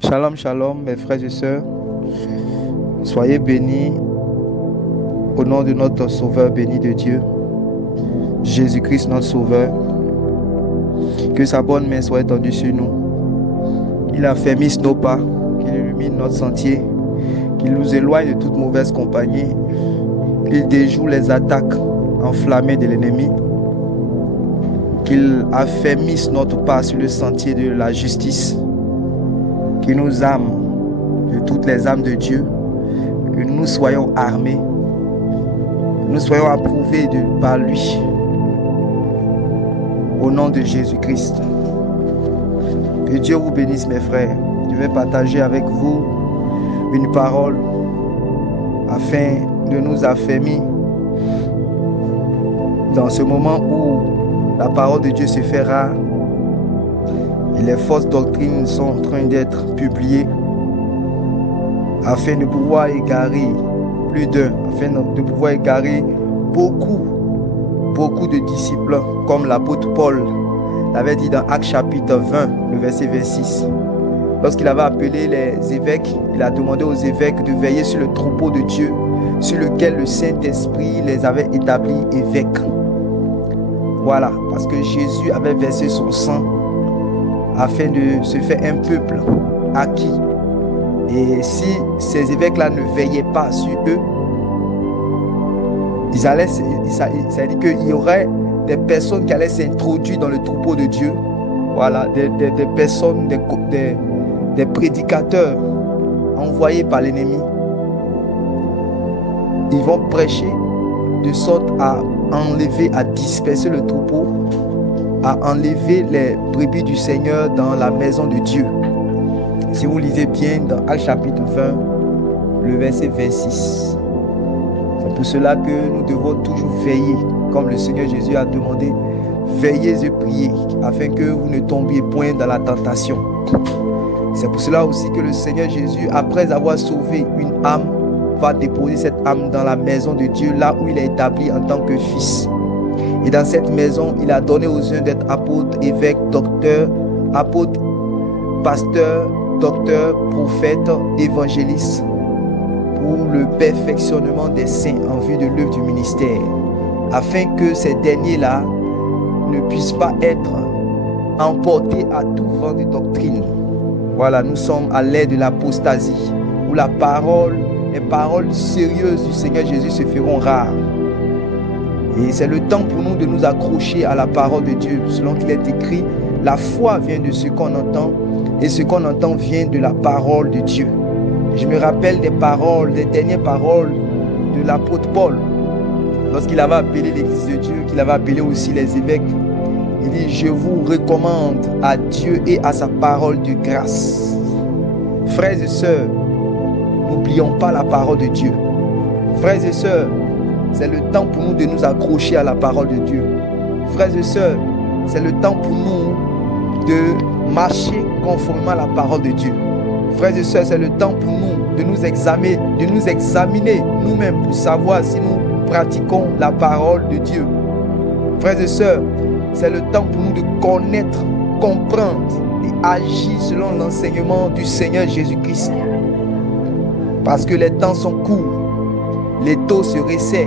Shalom, shalom, mes frères et sœurs. Soyez bénis au nom de notre Sauveur béni de Dieu, Jésus-Christ, notre Sauveur. Que sa bonne main soit étendue sur nous. Qu'il affermisse nos pas, qu'il illumine notre sentier, qu'il nous éloigne de toute mauvaise compagnie, qu'il déjoue les attaques enflammées de l'ennemi, qu'il affermisse notre pas sur le sentier de la justice, qu'il nous arme de toutes les âmes de Dieu, que nous soyons armés, que nous soyons approuvés par lui. Au nom de Jésus-Christ. Que Dieu vous bénisse, mes frères. Je vais partager avec vous une parole afin de nous affermir dans ce moment où la parole de Dieu se fait rare et les fausses doctrines sont en train d'être publiées afin de pouvoir égarer plus d'un, afin de pouvoir égarer beaucoup de disciples, comme l'apôtre Paul l'avait dit dans Actes chapitre 20, le verset 26. Lorsqu'il avait appelé les évêques, il a demandé aux évêques de veiller sur le troupeau de Dieu, sur lequel le Saint-Esprit les avait établis évêques. Voilà, parce que Jésus avait versé son sang afin de se faire un peuple acquis. Et si ces évêques-là ne veillaient pas sur eux, ça dit qu'il y aurait des personnes qui allaient s'introduire dans le troupeau de Dieu. Voilà, des personnes, des prédicateurs envoyés par l'ennemi. Ils vont prêcher de sorte à enlever, à disperser le troupeau, à enlever les brebis du Seigneur dans la maison de Dieu. Si vous lisez bien dans Actes chapitre 20, le verset 26. C'est pour cela que nous devons toujours veiller, comme le Seigneur Jésus a demandé, veillez et priez, afin que vous ne tombiez point dans la tentation. C'est pour cela aussi que le Seigneur Jésus, après avoir sauvé une âme, va déposer cette âme dans la maison de Dieu, là où il est établi en tant que fils. Et dans cette maison, il a donné aux uns d'être apôtres, évêques, docteurs, apôtres, pasteurs, docteurs, prophètes, évangélistes, pour le perfectionnement des saints en vue de l'œuvre du ministère, afin que ces derniers-là ne puissent pas être emportés à tout vent de doctrine. Voilà, nous sommes à l'ère de l'apostasie, où les paroles sérieuses du Seigneur Jésus se feront rares. Et c'est le temps pour nous de nous accrocher à la parole de Dieu, selon qu'il est écrit, la foi vient de ce qu'on entend, et ce qu'on entend vient de la parole de Dieu. Je me rappelle des dernières paroles de l'apôtre Paul, lorsqu'il avait appelé l'église de Dieu, qu'il avait appelé aussi les évêques. Il dit, je vous recommande à Dieu et à sa parole de grâce. Frères et sœurs, n'oublions pas la parole de Dieu. Frères et sœurs, c'est le temps pour nous de nous accrocher à la parole de Dieu. Frères et sœurs, c'est le temps pour nous de marcher conformément à la parole de Dieu. Frères et sœurs, c'est le temps pour nous de nous examiner nous-mêmes pour savoir si nous pratiquons la parole de Dieu. Frères et sœurs, c'est le temps pour nous de connaître, comprendre et agir selon l'enseignement du Seigneur Jésus-Christ. Parce que les temps sont courts, les taux se resserrent,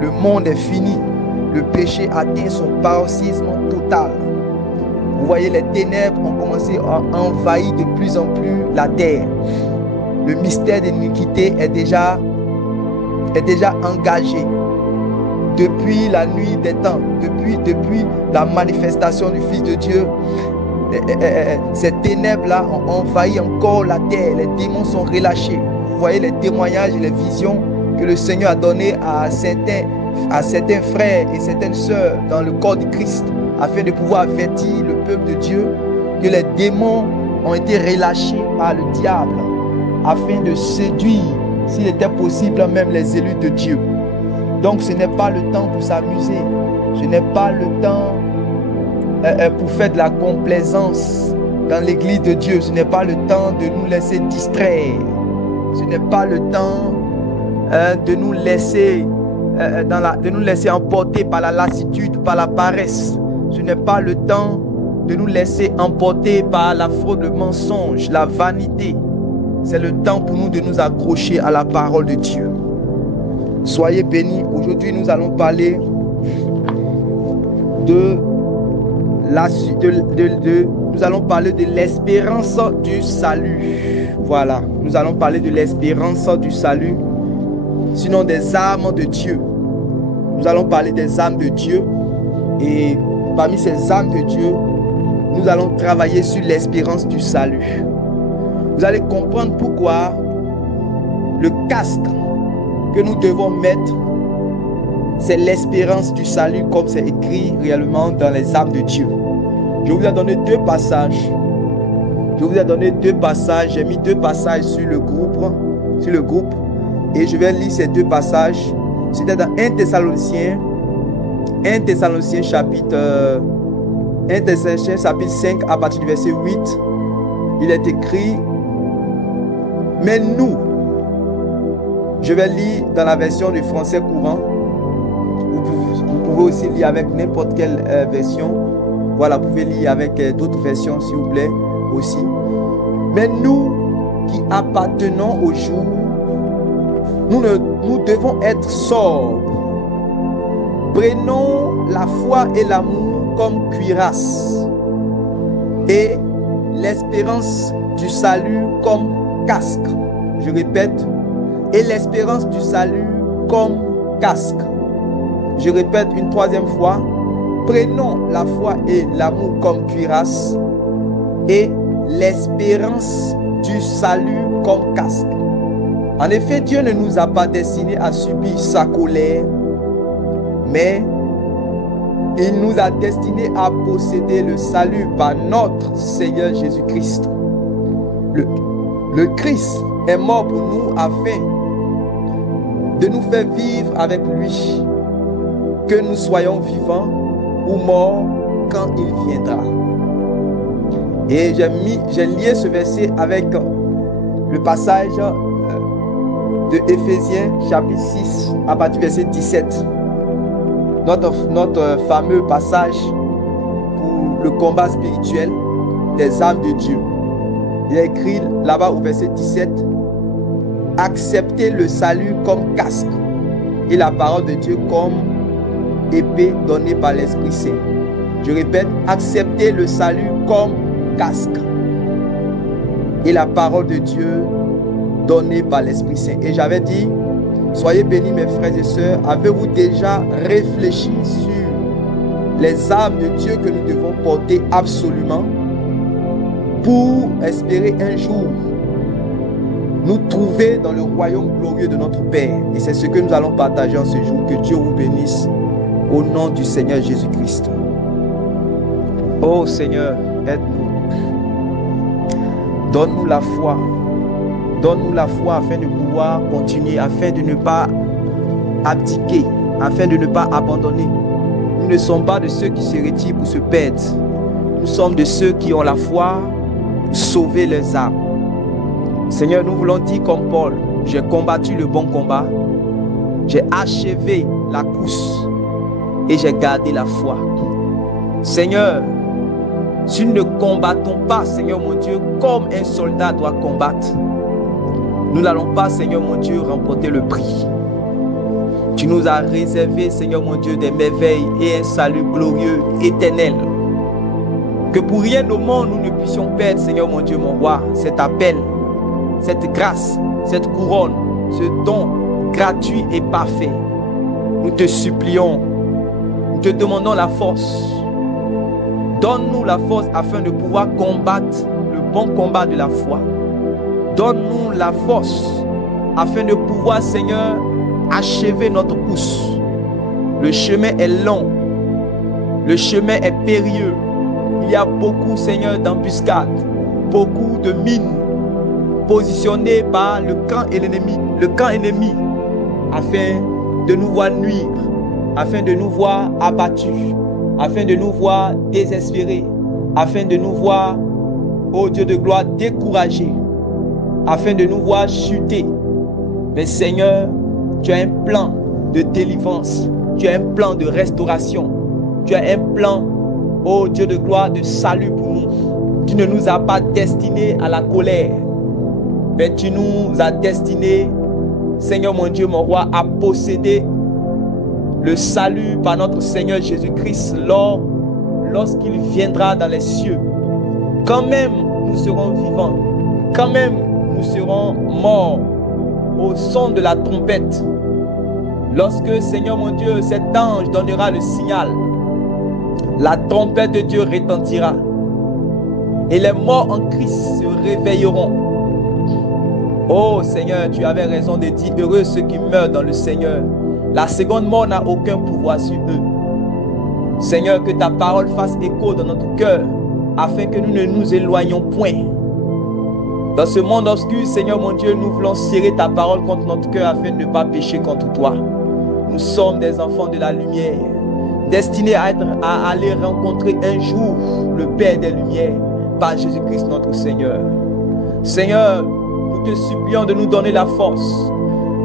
le monde est fini, le péché atteint son paroxysme total. Vous voyez, les ténèbres ont commencé à envahir de plus en plus la terre. Le mystère de l'iniquité est déjà engagé. Depuis la nuit des temps, depuis la manifestation du Fils de Dieu, ces ténèbres-là ont envahi encore la terre. Les démons sont relâchés. Vous voyez les témoignages et les visions que le Seigneur a donné à certains frères et certaines sœurs dans le corps de Christ, afin de pouvoir avertir le peuple de Dieu que les démons ont été relâchés par le diable, afin de séduire, s'il était possible, même les élus de Dieu. Donc ce n'est pas le temps pour s'amuser, ce n'est pas le temps pour faire de la complaisance dans l'église de Dieu, ce n'est pas le temps de nous laisser distraire, ce n'est pas le temps de nous laisser emporter par la lassitude, par la paresse. Ce n'est pas le temps de nous laisser emporter par la fraude, le mensonge, la vanité. C'est le temps pour nous de nous accrocher à la parole de Dieu. Soyez bénis. Aujourd'hui, nous allons parler nous allons parler de l'espérance du salut. Voilà, nous allons parler de l'espérance du salut, sinon des armes de Dieu. Nous allons parler des armes de Dieu. Et parmi ces armes de Dieu, nous allons travailler sur l'espérance du salut. Vous allez comprendre pourquoi le casque que nous devons mettre, c'est l'espérance du salut, comme c'est écrit réellement dans les armes de Dieu. Je vous ai donné deux passages. J'ai mis deux passages sur le groupe. Et je vais lire ces deux passages. C'était dans 1 Thessaloniciens chapitre 5 à partir du verset 8. Il est écrit: mais nous, je vais lire dans la version du français courant. Vous pouvez aussi lire avec n'importe quelle version. Voilà, vous pouvez lire avec d'autres versions s'il vous plaît aussi. Mais nous qui appartenons au jour, nous devons être sobres. Prenons la foi et l'amour comme cuirasse et l'espérance du salut comme casque. Je répète, et l'espérance du salut comme casque. Je répète une troisième fois. Prenons la foi et l'amour comme cuirasse et l'espérance du salut comme casque. En effet, Dieu ne nous a pas destinés à subir sa colère, mais il nous a destinés à posséder le salut par notre Seigneur Jésus-Christ. Le Christ est mort pour nous afin de nous faire vivre avec lui, que nous soyons vivants ou morts quand il viendra. Et j'ai lié ce verset avec le passage de Éphésiens chapitre 6 à partir du verset 17. Notre fameux passage pour le combat spirituel des armes de Dieu. Il est écrit là-bas au verset 17: acceptez le salut comme casque et la parole de Dieu comme épée donnée par l'Esprit Saint. Je répète, acceptez le salut comme casque et la parole de Dieu donnée par l'Esprit Saint. Et j'avais dit, soyez bénis mes frères et sœurs. Avez-vous déjà réfléchi sur les armes de Dieu que nous devons porter absolument pour espérer un jour nous trouver dans le royaume glorieux de notre Père? Et c'est ce que nous allons partager en ce jour. Que Dieu vous bénisse au nom du Seigneur Jésus-Christ. Oh Seigneur, aide-nous. Donne-nous la foi. Donne-nous la foi afin de pouvoir continuer, afin de ne pas abdiquer, afin de ne pas abandonner. Nous ne sommes pas de ceux qui se retirent pour se perdre. Nous sommes de ceux qui ont la foi pour sauver leurs âmes. Seigneur, nous voulons dire comme Paul: j'ai combattu le bon combat, j'ai achevé la course et j'ai gardé la foi. Seigneur, si nous ne combattons pas, Seigneur mon Dieu, comme un soldat doit combattre, nous n'allons pas, Seigneur mon Dieu, remporter le prix. Tu nous as réservé, Seigneur mon Dieu, des merveilles et un salut glorieux, éternel. Que pour rien au monde, nous ne puissions perdre, Seigneur mon Dieu, mon roi, cet appel, cette grâce, cette couronne, ce don gratuit et parfait. Nous te supplions, nous te demandons la force. Donne-nous la force afin de pouvoir combattre le bon combat de la foi. Donne-nous la force afin de pouvoir, Seigneur, achever notre course. Le chemin est long, le chemin est périlleux. Il y a beaucoup, Seigneur, d'embuscades, beaucoup de mines positionnées par le camp ennemi, afin de nous voir nuire, afin de nous voir abattus, afin de nous voir désespérés, afin de nous voir, ô Dieu de gloire, découragés, afin de nous voir chuter. Mais Seigneur, tu as un plan de délivrance, tu as un plan de restauration, tu as un plan, ô Dieu de gloire, de salut pour nous. Tu ne nous as pas destinés à la colère, mais tu nous as destinés, Seigneur mon Dieu, mon roi, à posséder le salut par notre Seigneur Jésus-Christ lorsqu'il viendra dans les cieux. Quand même nous serons vivants, quand même nous serons morts au son de la trompette. Lorsque, Seigneur mon Dieu, cet ange donnera le signal, la trompette de Dieu retentira et les morts en Christ se réveilleront. Oh Seigneur, tu avais raison de dire heureux ceux qui meurent dans le Seigneur. La seconde mort n'a aucun pouvoir sur eux. Seigneur, que ta parole fasse écho dans notre cœur afin que nous ne nous éloignions point. Dans ce monde obscur, Seigneur mon Dieu, nous voulons serrer ta parole contre notre cœur afin de ne pas pécher contre toi. Nous sommes des enfants de la lumière, destinés à aller rencontrer un jour le Père des Lumières par Jésus-Christ notre Seigneur. Seigneur, nous te supplions de nous donner la force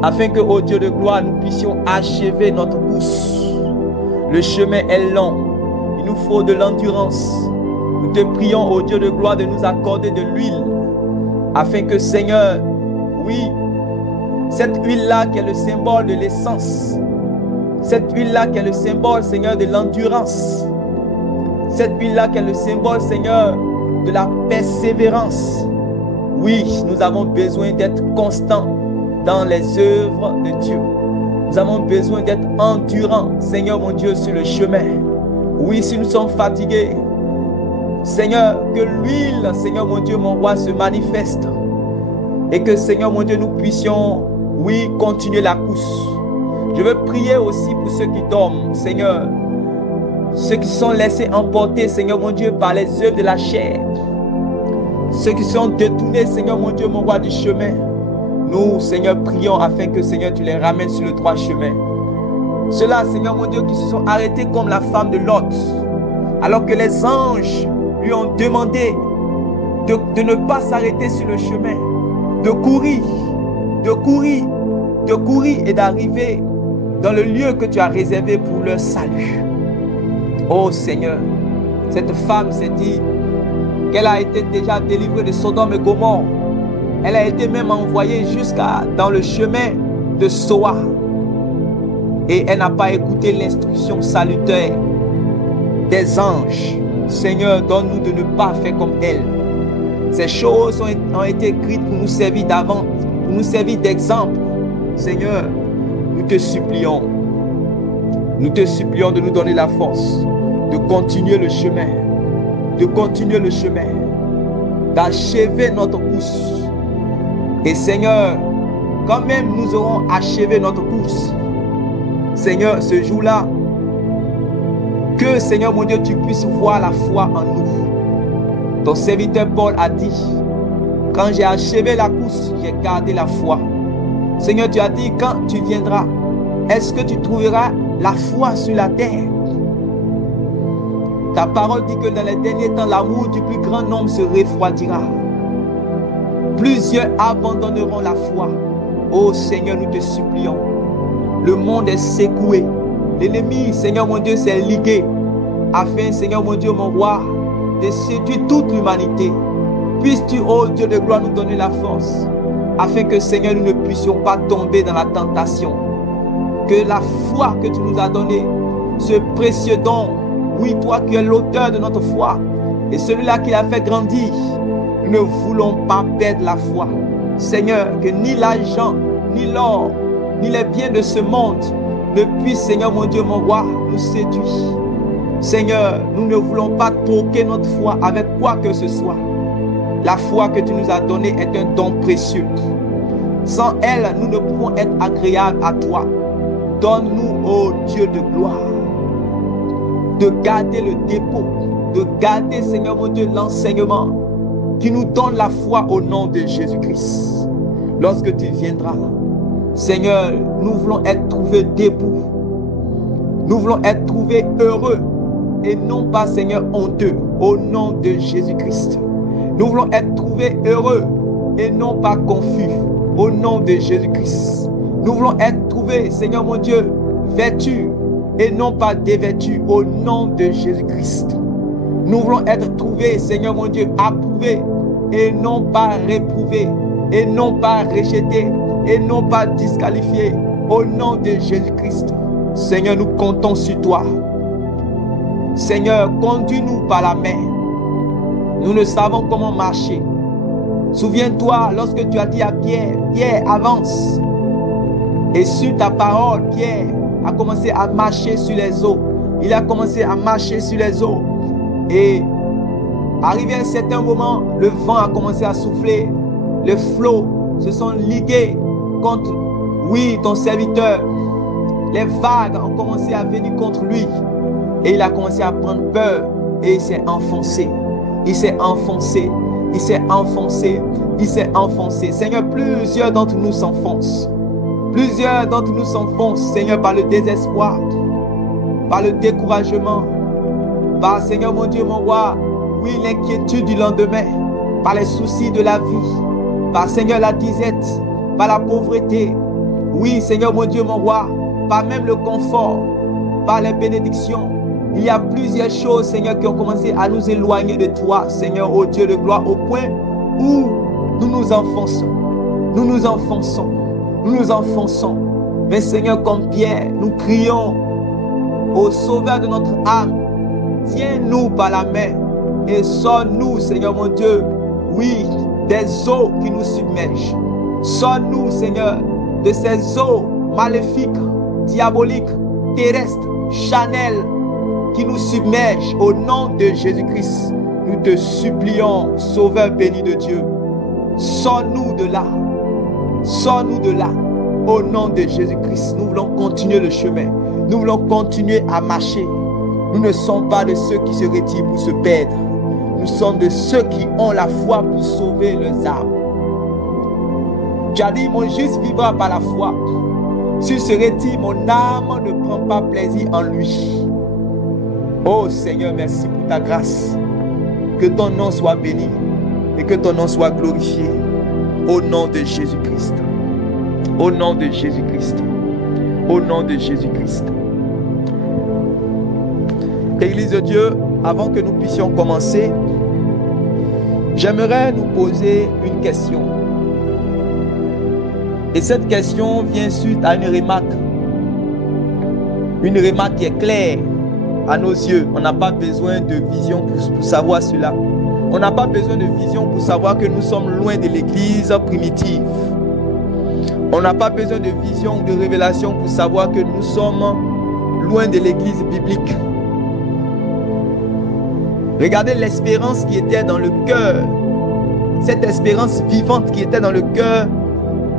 afin que, ô Dieu de gloire, nous puissions achever notre course. Le chemin est long, il nous faut de l'endurance. Nous te prions, ô Dieu de gloire, de nous accorder de l'huile afin que, Seigneur, oui, cette huile-là qui est le symbole de l'essence, cette huile-là qui est le symbole, Seigneur, de l'endurance, cette huile-là qui est le symbole, Seigneur, de la persévérance. Oui, nous avons besoin d'être constants dans les œuvres de Dieu. Nous avons besoin d'être endurants, Seigneur mon Dieu, sur le chemin. Oui, si nous sommes fatigués, Seigneur, que l'huile, Seigneur mon Dieu, mon roi, se manifeste. Et que, Seigneur mon Dieu, nous puissions, oui, continuer la course. Je veux prier aussi pour ceux qui dorment, Seigneur. Ceux qui sont laissés emporter, Seigneur mon Dieu, par les œuvres de la chair. Ceux qui sont détournés, Seigneur mon Dieu, mon roi, du chemin. Nous, Seigneur, prions afin que, Seigneur, tu les ramènes sur le droit chemin. Ceux-là, Seigneur mon Dieu, qui se sont arrêtés comme la femme de Lot, alors que les anges lui ont demandé de ne pas s'arrêter sur le chemin, de courir, de courir, de courir et d'arriver dans le lieu que tu as réservé pour leur salut. Oh Seigneur, cette femme s'est dit qu'elle a été déjà délivrée de Sodome et Gomorrhe. Elle a été même envoyée jusqu'à dans le chemin de Soa. Et elle n'a pas écouté l'instruction salutaire des anges. Seigneur, donne-nous de ne pas faire comme elle. Ces choses ont été écrites pour nous servir d'avant, pour nous servir d'exemple. Seigneur, nous te supplions. Nous te supplions de nous donner la force de continuer le chemin, d'achever notre course. Et Seigneur, quand même nous aurons achevé notre course, Seigneur, ce jour-là, que Seigneur mon Dieu, tu puisses voir la foi en nous. Ton serviteur Paul a dit, quand j'ai achevé la course, j'ai gardé la foi. Seigneur, tu as dit, quand tu viendras, est-ce que tu trouveras la foi sur la terre? Ta parole dit que dans les derniers temps, l'amour du plus grand nombre se refroidira. Plusieurs abandonneront la foi. Oh Seigneur, nous te supplions. Le monde est secoué. L'ennemi, Seigneur mon Dieu, s'est ligué afin, Seigneur mon Dieu, mon roi, de séduire toute l'humanité. Puisses-tu, oh Dieu de gloire, nous donner la force afin que, Seigneur, nous ne puissions pas tomber dans la tentation. Que la foi que tu nous as donnée, ce précieux don, oui, toi qui es l'auteur de notre foi et celui-là qui l'a fait grandir, nous ne voulons pas perdre la foi. Seigneur, que ni l'argent, ni l'or, ni les biens de ce monde ne puissent, Seigneur mon Dieu, mon roi, nous séduire. Seigneur, nous ne voulons pas troquer notre foi avec quoi que ce soit. La foi que tu nous as donnée est un don précieux. Sans elle, nous ne pouvons être agréables à toi. Donne-nous, ô Dieu de gloire, de garder le dépôt, de garder, Seigneur mon Dieu, l'enseignement qui nous donne la foi au nom de Jésus-Christ. Lorsque tu viendras, Seigneur, nous voulons être trouvés debout. Nous voulons être trouvés heureux et non pas, Seigneur, honteux, au nom de Jésus-Christ. Nous voulons être trouvés heureux et non pas confus, au nom de Jésus-Christ. Nous voulons être trouvés, Seigneur mon Dieu, vêtus et non pas dévêtus, au nom de Jésus-Christ. Nous voulons être trouvés, Seigneur mon Dieu, approuvés et non pas réprouvés, et non pas rejetés, et non pas disqualifiés. Au nom de Jésus-Christ, Seigneur, nous comptons sur toi. Seigneur, conduis-nous par la main. Nous ne savons comment marcher. Souviens-toi, lorsque tu as dit à Pierre, Pierre, avance. Et sur ta parole, Pierre a commencé à marcher sur les eaux. Il a commencé à marcher sur les eaux. Et arrivé à un certain moment, le vent a commencé à souffler. Les flots se sont ligués contre, oui, ton serviteur. Les vagues ont commencé à venir contre lui. Et il a commencé à prendre peur. Et il s'est enfoncé. Il s'est enfoncé. Il s'est enfoncé. Il s'est enfoncé. Seigneur, plusieurs d'entre nous s'enfoncent. Plusieurs d'entre nous s'enfoncent, Seigneur, par le désespoir, par le découragement, par, Seigneur mon Dieu, mon roi, oui, l'inquiétude du lendemain, par les soucis de la vie, par, Seigneur, la disette, par la pauvreté, oui, Seigneur mon Dieu, mon roi, par même le confort, par les bénédictions. Il y a plusieurs choses, Seigneur, qui ont commencé à nous éloigner de toi, Seigneur, ô Dieu de gloire, au point où nous nous enfonçons. Nous nous enfonçons. Nous nous enfonçons. Mais Seigneur, comme Pierre, nous crions au Sauveur de notre âme. Tiens-nous par la main et sors-nous, Seigneur mon Dieu, oui, des eaux qui nous submergent. Sors-nous, Seigneur, de ces eaux maléfiques, diaboliques, terrestres, charnelles, qui nous submergent. Au nom de Jésus-Christ, nous te supplions, Sauveur béni de Dieu, sors-nous de là. Sors-nous de là. Au nom de Jésus-Christ, nous voulons continuer le chemin. Nous voulons continuer à marcher. Nous ne sommes pas de ceux qui se retirent pour se perdre. Nous sommes de ceux qui ont la foi pour sauver leurs âmes. Tu as dit, mon juste vivra par la foi. S'il se retire, mon âme ne prend pas plaisir en lui. Oh Seigneur, merci pour ta grâce. Que ton nom soit béni et que ton nom soit glorifié. Au nom de Jésus-Christ. Au nom de Jésus-Christ. Au nom de Jésus-Christ. Église de Dieu, avant que nous puissions commencer, j'aimerais nous poser une question. Et cette question vient suite à une remarque. Une remarque qui est claire à nos yeux. On n'a pas besoin de vision pour savoir cela. On n'a pas besoin de vision pour savoir que nous sommes loin de l'église primitive. On n'a pas besoin de vision ou de révélation pour savoir que nous sommes loin de l'église biblique. Regardez l'espérance qui était dans le cœur, cette espérance vivante qui était dans le cœur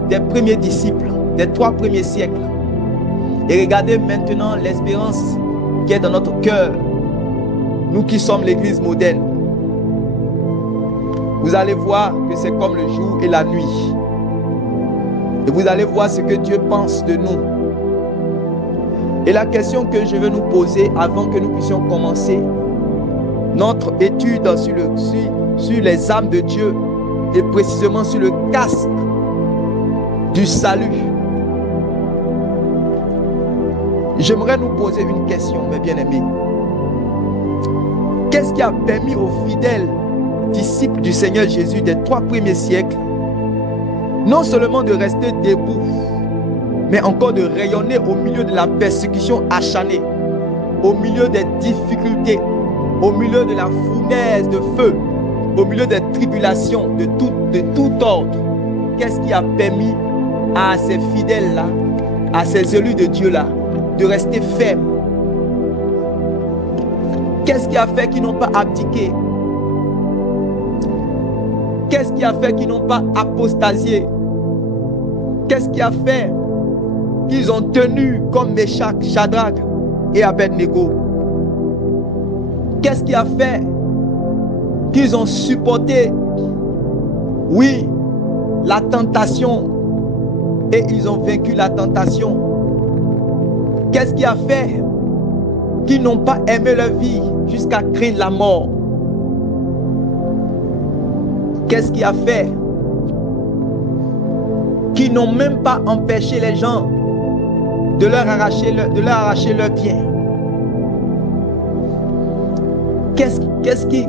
des premiers disciples, des 3 premiers siècles. Et regardez maintenant l'espérance qui est dans notre cœur, nous qui sommes l'église moderne. Vous allez voir que c'est comme le jour et la nuit. Et vous allez voir ce que Dieu pense de nous. Et la question que je veux nous poser avant que nous puissions commencer notre étude sur les âmes de Dieu et précisément sur le casque du salut. J'aimerais nous poser une question, mes bien-aimés. Qu'est-ce qui a permis aux fidèles disciples du Seigneur Jésus des 3 premiers siècles, non seulement de rester debout, mais encore de rayonner au milieu de la persécution acharnée, au milieu des difficultés, au milieu de la fournaise de feu, au milieu des tribulations de tout ordre? Qu'est-ce qui a permis à ces fidèles-là, à ces élus de Dieu-là, de rester fermes? Qu'est-ce qui a fait qu'ils n'ont pas abdiqué? Qu'est-ce qui a fait qu'ils n'ont pas apostasié? Qu'est-ce qui a fait qu'ils ont tenu comme Méchak, Shadrach et Abednego? Qu'est-ce qui a fait qu'ils ont supporté, oui, la tentation et ils ont vaincu la tentation? Qu'est-ce qui a fait qu'ils n'ont pas aimé leur vie jusqu'à craindre la mort? Qu'est-ce qui a fait qu'ils n'ont même pas empêché les gens de leur arracher leur bien? Qu'est-ce Qu'est-ce qui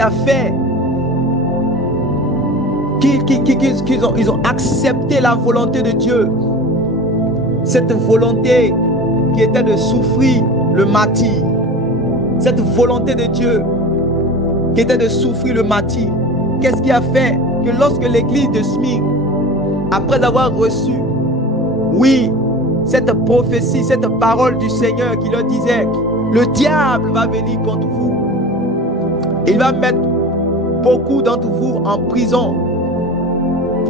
a fait qu'ils ont accepté la volonté de Dieu? Cette volonté qui était de souffrir le martyre. Cette volonté de Dieu qui était de souffrir le martyre. Qu'est-ce qui a fait que lorsque l'église de Smyrne, après avoir reçu, oui, cette prophétie, cette parole du Seigneur qui leur disait, le diable va venir contre vous. Il va mettre beaucoup d'entre vous en prison.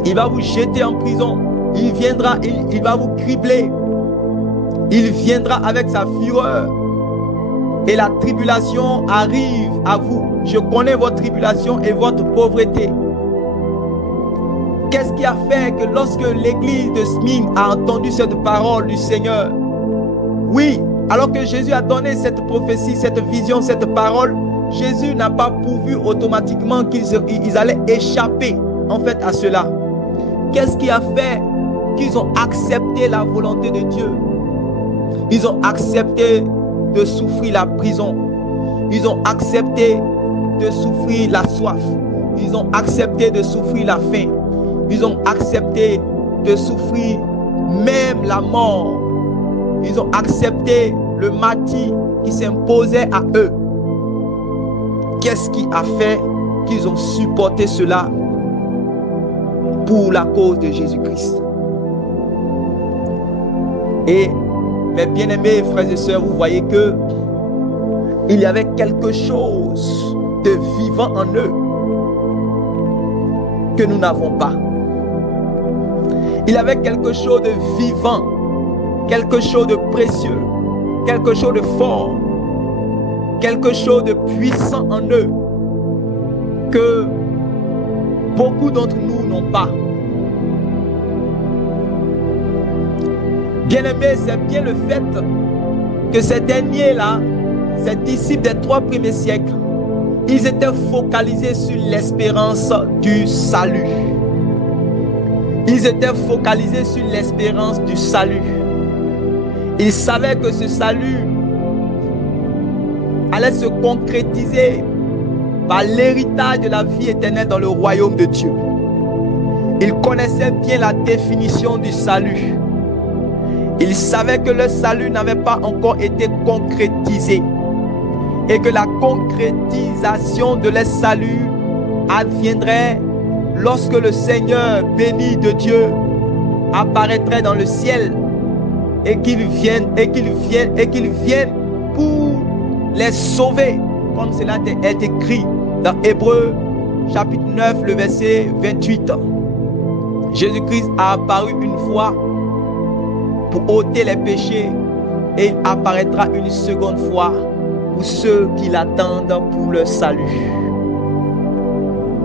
Il va vous jeter en prison. Il viendra, il va vous cribler. Il viendra avec sa fureur. Et la tribulation arrive à vous. Je connais votre tribulation et votre pauvreté. Qu'est-ce qui a fait que lorsque l'église de Smyrne a entendu cette parole du Seigneur, oui, alors que Jésus a donné cette prophétie, cette vision, cette parole, Jésus n'a pas pourvu automatiquement qu'ils allaient échapper en fait à cela. Qu'est-ce qui a fait qu'ils ont accepté la volonté de Dieu? Ils ont accepté de souffrir la prison. Ils ont accepté de souffrir la soif. Ils ont accepté de souffrir la faim. Ils ont accepté de souffrir même la mort. Ils ont accepté le martyre qui s'imposait à eux. Qu'est-ce qui a fait qu'ils ont supporté cela pour la cause de Jésus-Christ? Et mes bien-aimés frères et sœurs, vous voyez que il y avait quelque chose de vivant en eux que nous n'avons pas. Il y avait quelque chose de vivant, quelque chose de précieux, quelque chose de fort, quelque chose de puissant en eux que beaucoup d'entre nous n'ont pas. Bien-aimés, c'est bien le fait que ces derniers-là, ces disciples des 3 premiers siècles, ils étaient focalisés sur l'espérance du salut. Ils étaient focalisés sur l'espérance du salut. Ils savaient que ce salut allait se concrétiser par l'héritage de la vie éternelle dans le royaume de Dieu. Ils connaissaient bien la définition du salut. Ils savaient que le salut n'avait pas encore été concrétisé et que la concrétisation de leur salut adviendrait lorsque le Seigneur béni de Dieu apparaîtrait dans le ciel et qu'il vienne pour les sauver, comme cela est écrit dans Hébreux chapitre 9, le verset 28. Jésus-Christ a apparu une fois pour ôter les péchés et il apparaîtra une seconde fois pour ceux qui l'attendent pour le salut.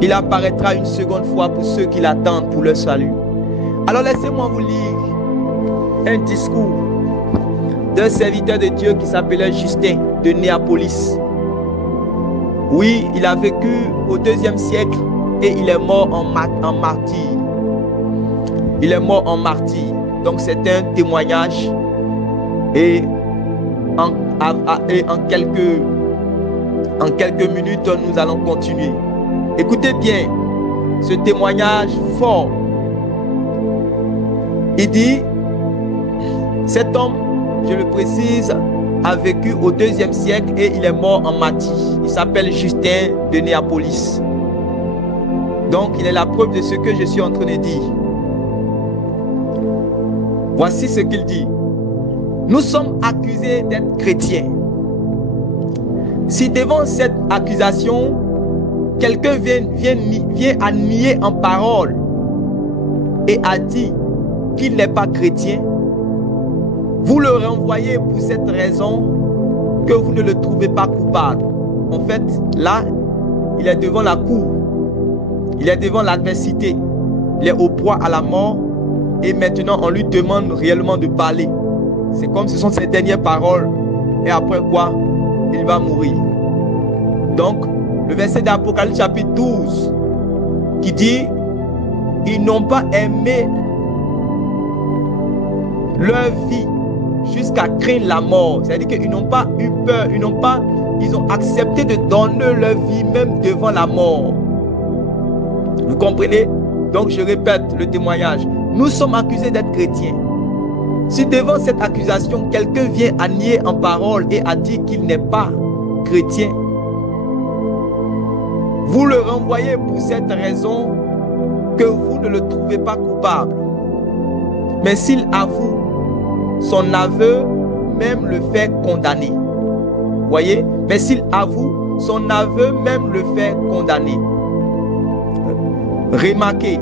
Il apparaîtra une seconde fois pour ceux qui l'attendent pour le salut. Alors laissez-moi vous lire un discours d'un serviteur de Dieu qui s'appelait Justin de Néapolis. Oui, il a vécu au 2e siècle et il est mort en martyr. Il est mort en martyr. Donc c'est un témoignage et en quelques minutes nous allons continuer. Écoutez bien ce témoignage fort. Il dit, cet homme, je le précise, a vécu au 2e siècle et il est mort en martyr. Il s'appelle Justin de Néapolis. Donc il est la preuve de ce que je suis en train de dire. Voici ce qu'il dit. Nous sommes accusés d'être chrétiens. Si devant cette accusation, quelqu'un vient à nier en parole et a dit qu'il n'est pas chrétien, vous le renvoyez pour cette raison que vous ne le trouvez pas coupable. En fait, là, il est devant la cour. Il est devant l'adversité. Il est au proie à la mort. Et maintenant, on lui demande réellement de parler. C'est comme ce sont ses dernières paroles. Et après quoi, il va mourir. Donc, le verset d'Apocalypse chapitre 12 qui dit, ils n'ont pas aimé leur vie jusqu'à craindre la mort. C'est-à-dire qu'ils n'ont pas eu peur, ils n'ont pas ils ont accepté de donner leur vie même devant la mort. Vous comprenez? Donc je répète le témoignage. Nous sommes accusés d'être chrétiens. Si devant cette accusation, quelqu'un vient à nier en parole et à dire qu'il n'est pas chrétien, vous le renvoyez pour cette raison que vous ne le trouvez pas coupable. Mais s'il avoue, son aveu même le fait condamner. Voyez? Mais s'il avoue, son aveu même le fait condamner. Remarquez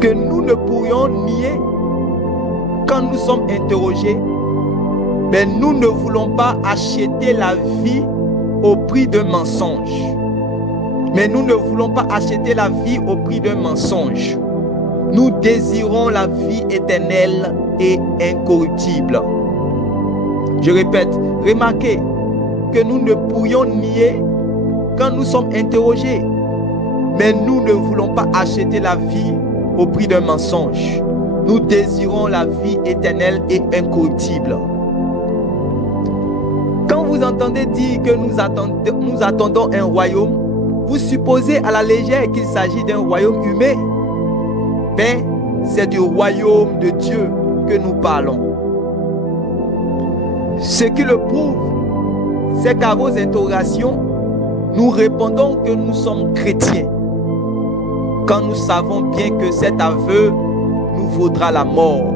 que nous ne pourrions nier quand nous sommes interrogés, mais nous ne voulons pas acheter la vie au prix d'un mensonge. Mais nous ne voulons pas acheter la vie au prix d'un mensonge. Nous désirons la vie éternelle et incorruptible. Je répète, remarquez que nous ne pourrions nier quand nous sommes interrogés, mais nous ne voulons pas acheter la vie au prix d'un mensonge. Nous désirons la vie éternelle et incorruptible. Quand vous entendez dire que nous attendons un royaume, vous supposez à la légère qu'il s'agit d'un royaume humain. Mais c'est du royaume de Dieu que nous parlons. Ce qui le prouve, c'est qu'à vos interrogations, nous répondons que nous sommes chrétiens, quand nous savons bien que cet aveu nous vaudra la mort.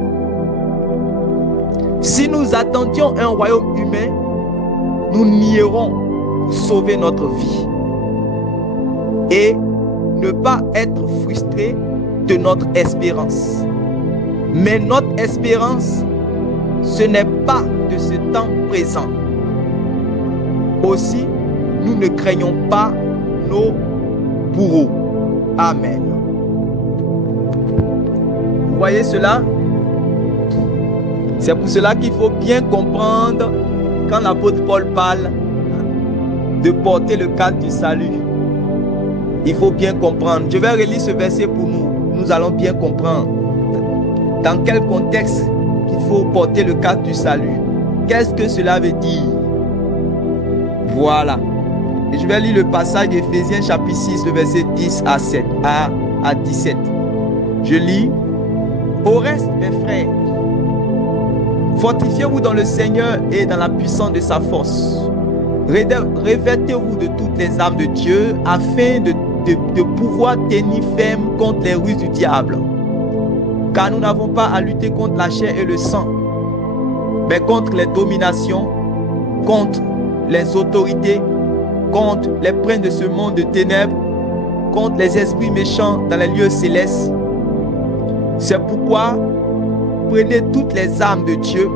Si nous attendions un royaume humain, nous nierons pour sauver notre vie et ne pas être frustrés de notre espérance. Mais notre espérance, ce n'est pas de ce temps présent. Aussi, nous ne craignons pas nos bourreaux. Amen. Vous voyez cela? C'est pour cela qu'il faut bien comprendre quand l'apôtre Paul parle de porter le cadre du salut. Il faut bien comprendre. Je vais relire ce verset pour nous. Nous allons bien comprendre dans quel contexte il faut porter le cadre du salut. Qu'est-ce que cela veut dire? Voilà. Et je vais lire le passage d'Éphésiens chapitre 6, le verset 10 à 17. Je lis. Au reste, mes frères, fortifiez-vous dans le Seigneur et dans la puissance de sa force. Revêtez-vous de toutes les armes de Dieu afin de pouvoir tenir ferme contre les ruses du diable. Car nous n'avons pas à lutter contre la chair et le sang, mais contre les dominations, contre les autorités, contre les princes de ce monde de ténèbres, contre les esprits méchants dans les lieux célestes. C'est pourquoi prenez toutes les armes de Dieu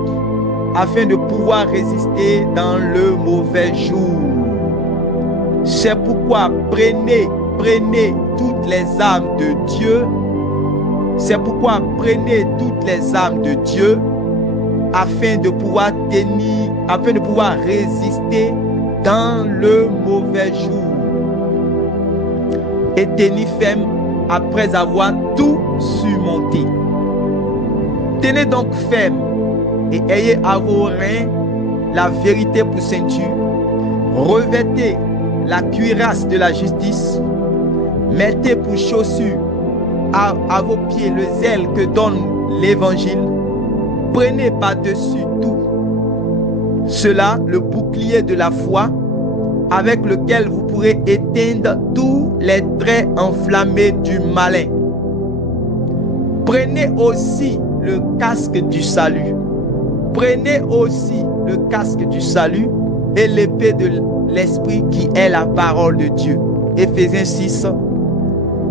afin de pouvoir résister dans le mauvais jour. C'est pourquoi prenez toutes les armes de Dieu. C'est pourquoi prenez toutes les armes de Dieu afin de pouvoir tenir, afin de pouvoir résister dans le mauvais jour et tenir ferme après avoir tout surmonté. Tenez donc ferme et ayez à vos reins la vérité pour ceinture. Revêtez la cuirasse de la justice. Mettez pour chaussure à vos pieds le zèle que donne l'évangile. Prenez par-dessus tout cela le bouclier de la foi avec lequel vous pourrez éteindre tous les traits enflammés du malin. Prenez aussi le casque du salut. Prenez aussi le casque du salut et l'épée de l'esprit qui est la parole de Dieu. Éphésiens 6,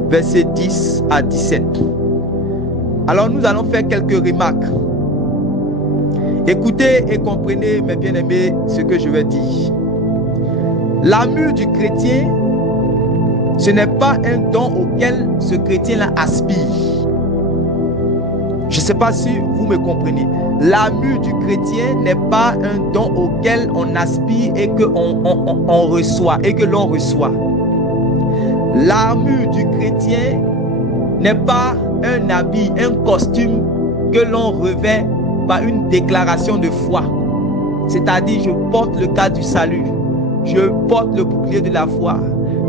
versets 10 à 17. Alors nous allons faire quelques remarques. Écoutez et comprenez, mes bien-aimés, ce que je vais dire. L'armure du chrétien, ce n'est pas un don auquel ce chrétien-là aspire. Je ne sais pas si vous me comprenez. L'armure du chrétien n'est pas un don auquel on aspire et que on reçoit et que l'on reçoit. L'armure du chrétien n'est pas un habit, un costume que l'on revêt par une déclaration de foi. C'est-à-dire, je porte le cas du salut. Je porte le bouclier de la foi.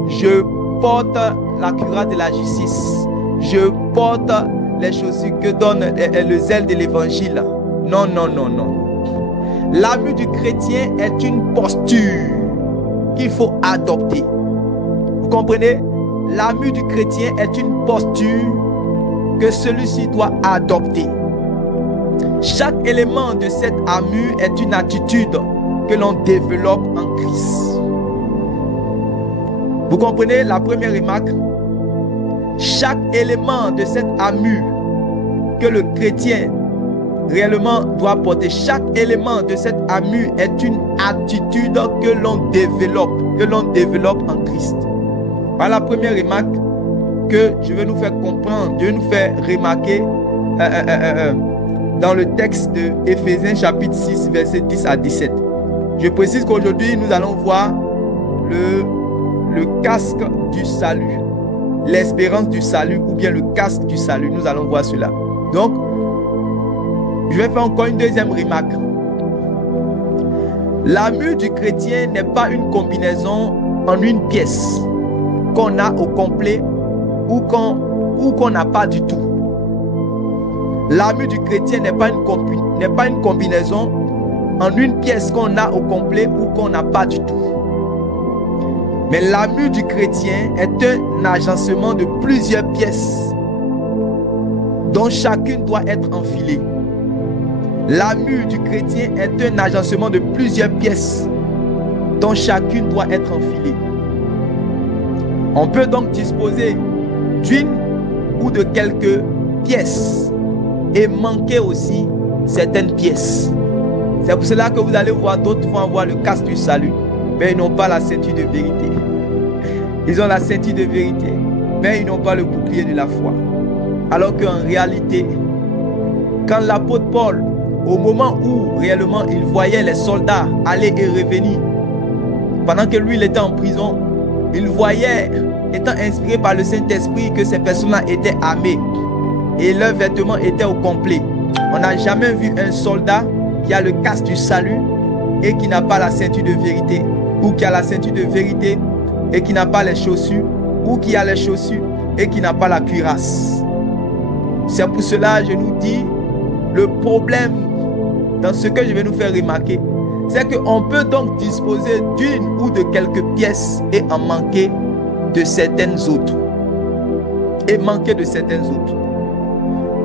Je porte la cuirasse de la justice. Je porte les chaussures que donne le zèle de l'évangile. Non, non, non, non. L'armure du chrétien est une posture qu'il faut adopter. Vous comprenez? L'armure du chrétien est une posture que celui-ci doit adopter. Chaque élément de cette armure est une attitude que l'on développe en Christ. Vous comprenez la première remarque? Chaque élément de cette armure que le chrétien réellement doit porter, chaque élément de cette armure est une attitude que l'on développe en Christ. Voilà la première remarque que je vais nous faire comprendre, je vais nous faire remarquer dans le texte de Éphésiens chapitre 6, verset 10 à 17. Je précise qu'aujourd'hui, nous allons voir le casque du salut, l'espérance du salut ou bien le casque du salut. Nous allons voir cela. Donc, je vais faire encore une deuxième remarque. L'armure du chrétien n'est pas une combinaison en une pièce qu'on a au complet ou qu'on n'a pas du tout. L'armure du chrétien n'est pas une combinaison en une pièce qu'on a au complet ou qu'on n'a pas du tout. Mais l'armure du chrétien est un agencement de plusieurs pièces dont chacune doit être enfilée. L'armure du chrétien est un agencement de plusieurs pièces dont chacune doit être enfilée. On peut donc disposer d'une ou de quelques pièces et manquer aussi certaines pièces. C'est pour cela que vous allez voir d'autres vont avoir le casque du salut, mais ils n'ont pas la ceinture de vérité. Ils ont la ceinture de vérité, mais ils n'ont pas le bouclier de la foi. Alors qu'en réalité, quand l'apôtre Paul, au moment où réellement il voyait les soldats aller et revenir, pendant que lui il était en prison, il voyait, étant inspiré par le Saint-Esprit, que ces personnes-là étaient armées et leurs vêtements étaient au complet. On n'a jamais vu un soldat qui a le casque du salut et qui n'a pas la ceinture de vérité, ou qui a la ceinture de vérité et qui n'a pas les chaussures, ou qui a les chaussures et qui n'a pas la cuirasse. C'est pour cela que je nous dis, le problème dans ce que je vais nous faire remarquer, c'est qu'on peut donc disposer d'une ou de quelques pièces et en manquer de certaines autres.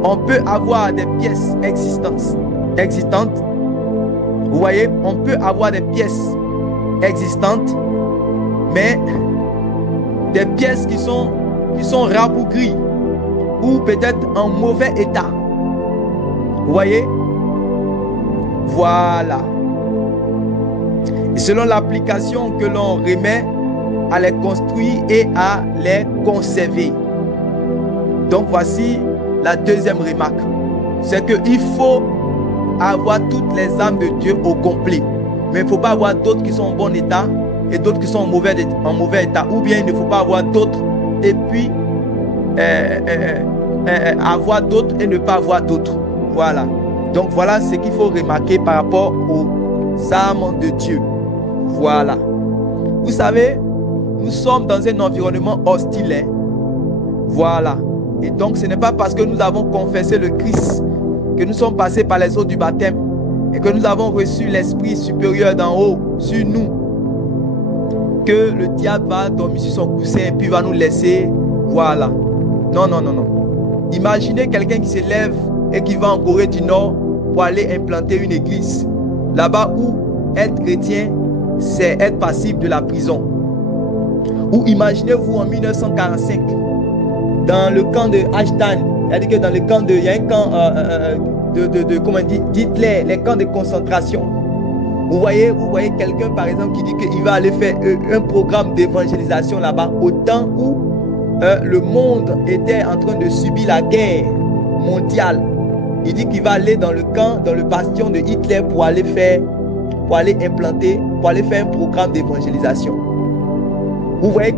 On peut avoir des pièces existantes. Vous voyez, on peut avoir des pièces existantes, mais des pièces qui sont rabougries ou peut-être en mauvais état. Vous voyez? Voilà. Et selon l'application que l'on remet à les construire et à les conserver. Donc voici la deuxième remarque. C'est qu'il faut avoir toutes les âmes de Dieu au complet. Mais il ne faut pas avoir d'autres qui sont en bon état et d'autres qui sont en mauvais état. Ou bien il ne faut pas avoir d'autres et puis avoir d'autres et ne pas avoir d'autres. Voilà. Donc voilà ce qu'il faut remarquer par rapport aux âmes de Dieu. Voilà. Vous savez, nous sommes dans un environnement hostile. Hein? Voilà. Et donc ce n'est pas parce que nous avons confessé le Christ, que nous sommes passés par les eaux du baptême et que nous avons reçu l'Esprit supérieur d'en haut sur nous, que le diable va dormir sur son coussin et puis va nous laisser. Voilà. Non, non, non, non. Imaginez quelqu'un qui se lève et qui va en Corée du Nord pour aller implanter une église. Là-bas où être chrétien, c'est être passible de la prison. Ou imaginez-vous en 1945, dans le camp de Ashtan, c'est-à-dire que dans le camp il y a un camp comment d'Hitler, les camps de concentration. Vous voyez quelqu'un par exemple qui dit qu'il va aller faire un programme d'évangélisation là-bas au temps où le monde était en train de subir la guerre mondiale. Il dit qu'il va aller dans le camp, dans le bastion de Hitler pour aller faire un programme d'évangélisation. Vous voyez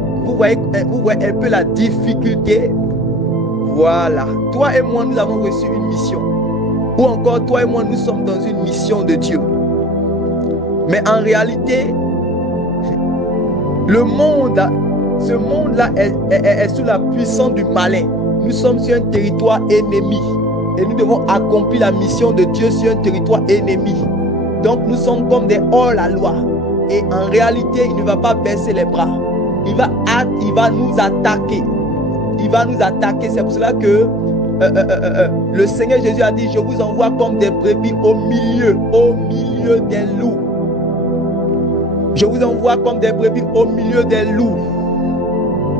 un peu la difficulté. Voilà. Toi et moi, nous avons reçu une mission. Ou encore, toi et moi, nous sommes dans une mission de Dieu. Mais en réalité, le monde, ce monde-là est sous la puissance du malin. Nous sommes sur un territoire ennemi. Et nous devons accomplir la mission de Dieu sur un territoire ennemi. Donc nous sommes comme des hors-la-loi. Et en réalité, il ne va pas baisser les bras. Il va nous attaquer. Il va nous attaquer. C'est pour cela que le Seigneur Jésus a dit, je vous envoie comme des brebis au milieu des loups. Je vous envoie comme des brebis au milieu des loups.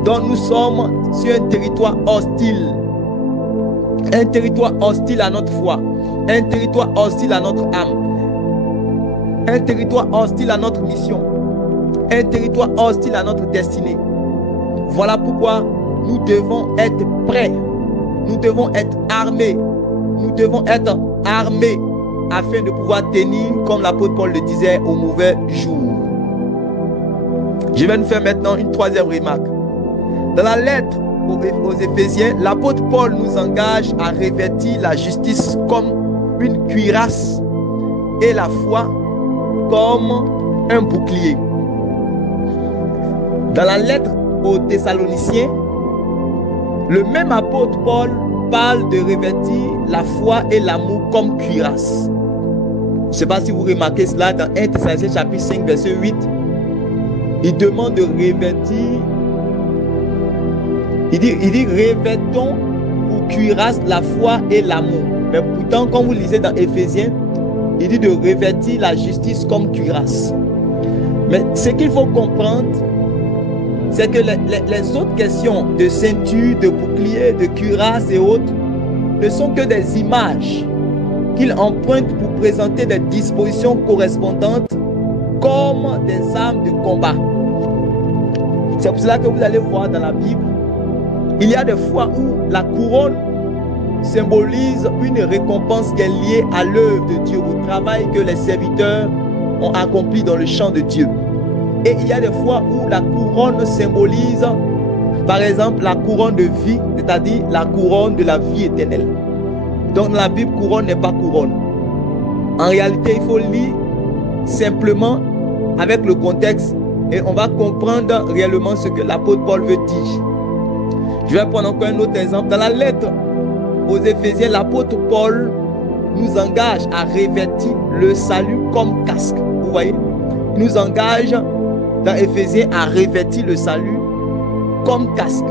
Donc nous sommes sur un territoire hostile. Un territoire hostile à notre foi. Un territoire hostile à notre âme. Un territoire hostile à notre mission. Un territoire hostile à notre destinée. Voilà pourquoi nous devons être prêts. Nous devons être armés. Nous devons être armés afin de pouvoir tenir, comme l'apôtre Paul le disait, au mauvais jour. Je vais nous faire maintenant une troisième remarque. Dans la lettre aux Éphésiens, l'apôtre Paul nous engage à revêtir la justice comme une cuirasse et la foi comme un bouclier. Dans la lettre aux Thessaloniciens, le même apôtre Paul parle de revêtir la foi et l'amour comme cuirasse. Je ne sais pas si vous remarquez cela dans 1 Thessaloniciens chapitre 5 verset 8. Il demande de revêtir. Il dit revêtons pour cuirasse la foi et l'amour. Mais pourtant, quand vous lisez dans Éphésiens, il dit de revêtir la justice comme cuirasse. Mais ce qu'il faut comprendre, c'est que les autres questions de ceinture, de bouclier, de cuirasse et autres ne sont que des images qu'il emprunte pour présenter des dispositions correspondantes comme des armes de combat. C'est pour cela que vous allez voir dans la Bible, il y a des fois où la couronne symbolise une récompense qui est liée à l'œuvre de Dieu, au travail que les serviteurs ont accompli dans le champ de Dieu. Et il y a des fois où la couronne symbolise, par exemple, la couronne de vie, c'est-à-dire la couronne de la vie éternelle. Donc dans la Bible, couronne n'est pas couronne. En réalité, il faut lire simplement avec le contexte et on va comprendre réellement ce que l'apôtre Paul veut dire. Je vais prendre encore un autre exemple. Dans la lettre aux Éphésiens, l'apôtre Paul nous engage à revêtir le salut comme casque. Vous voyez? Il nous engage dans Éphésiens à revêtir le salut comme casque.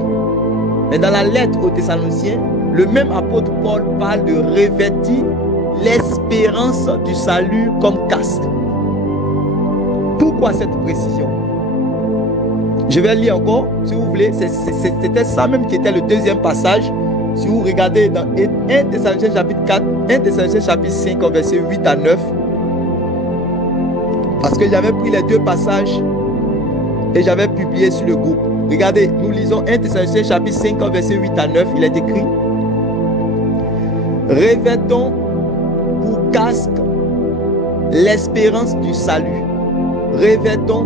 Mais dans la lettre aux Thessaloniciens, le même apôtre Paul parle de revêtir l'espérance du salut comme casque. Pourquoi cette précision? Je vais lire encore, si vous voulez. C'était ça même qui était le deuxième passage. Si vous regardez dans 1 Thessaloniciens chapitre 4, 1 Thessaloniciens chapitre 5, verset 8 à 9. Parce que j'avais pris les deux passages et j'avais publié sur le groupe. Regardez, nous lisons 1 Thessaloniciens chapitre 5, verset 8 à 9. Il est écrit: revêtons pour casque l'espérance du salut. Revêtons,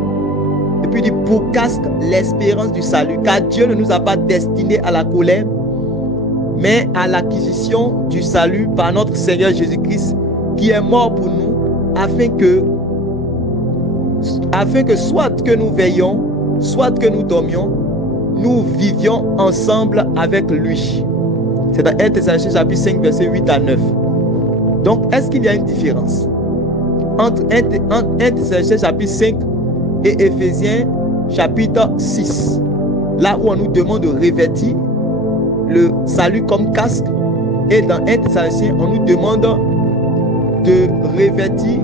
et puis il dit pour casque l'espérance du salut. Car Dieu ne nous a pas destinés à la colère, mais à l'acquisition du salut par notre Seigneur Jésus-Christ, qui est mort pour nous, afin que soit que nous veillions, soit que nous dormions, nous vivions ensemble avec lui. C'est dans 1 Thessaloniciens chapitre 5, verset 8 à 9. Donc, est-ce qu'il y a une différence entre 1 Thessaloniciens chapitre 5 et Éphésiens chapitre 6, là où on nous demande de revêtir le salut comme casque, et dans 1 Thessaloniciens, on nous demande de revêtir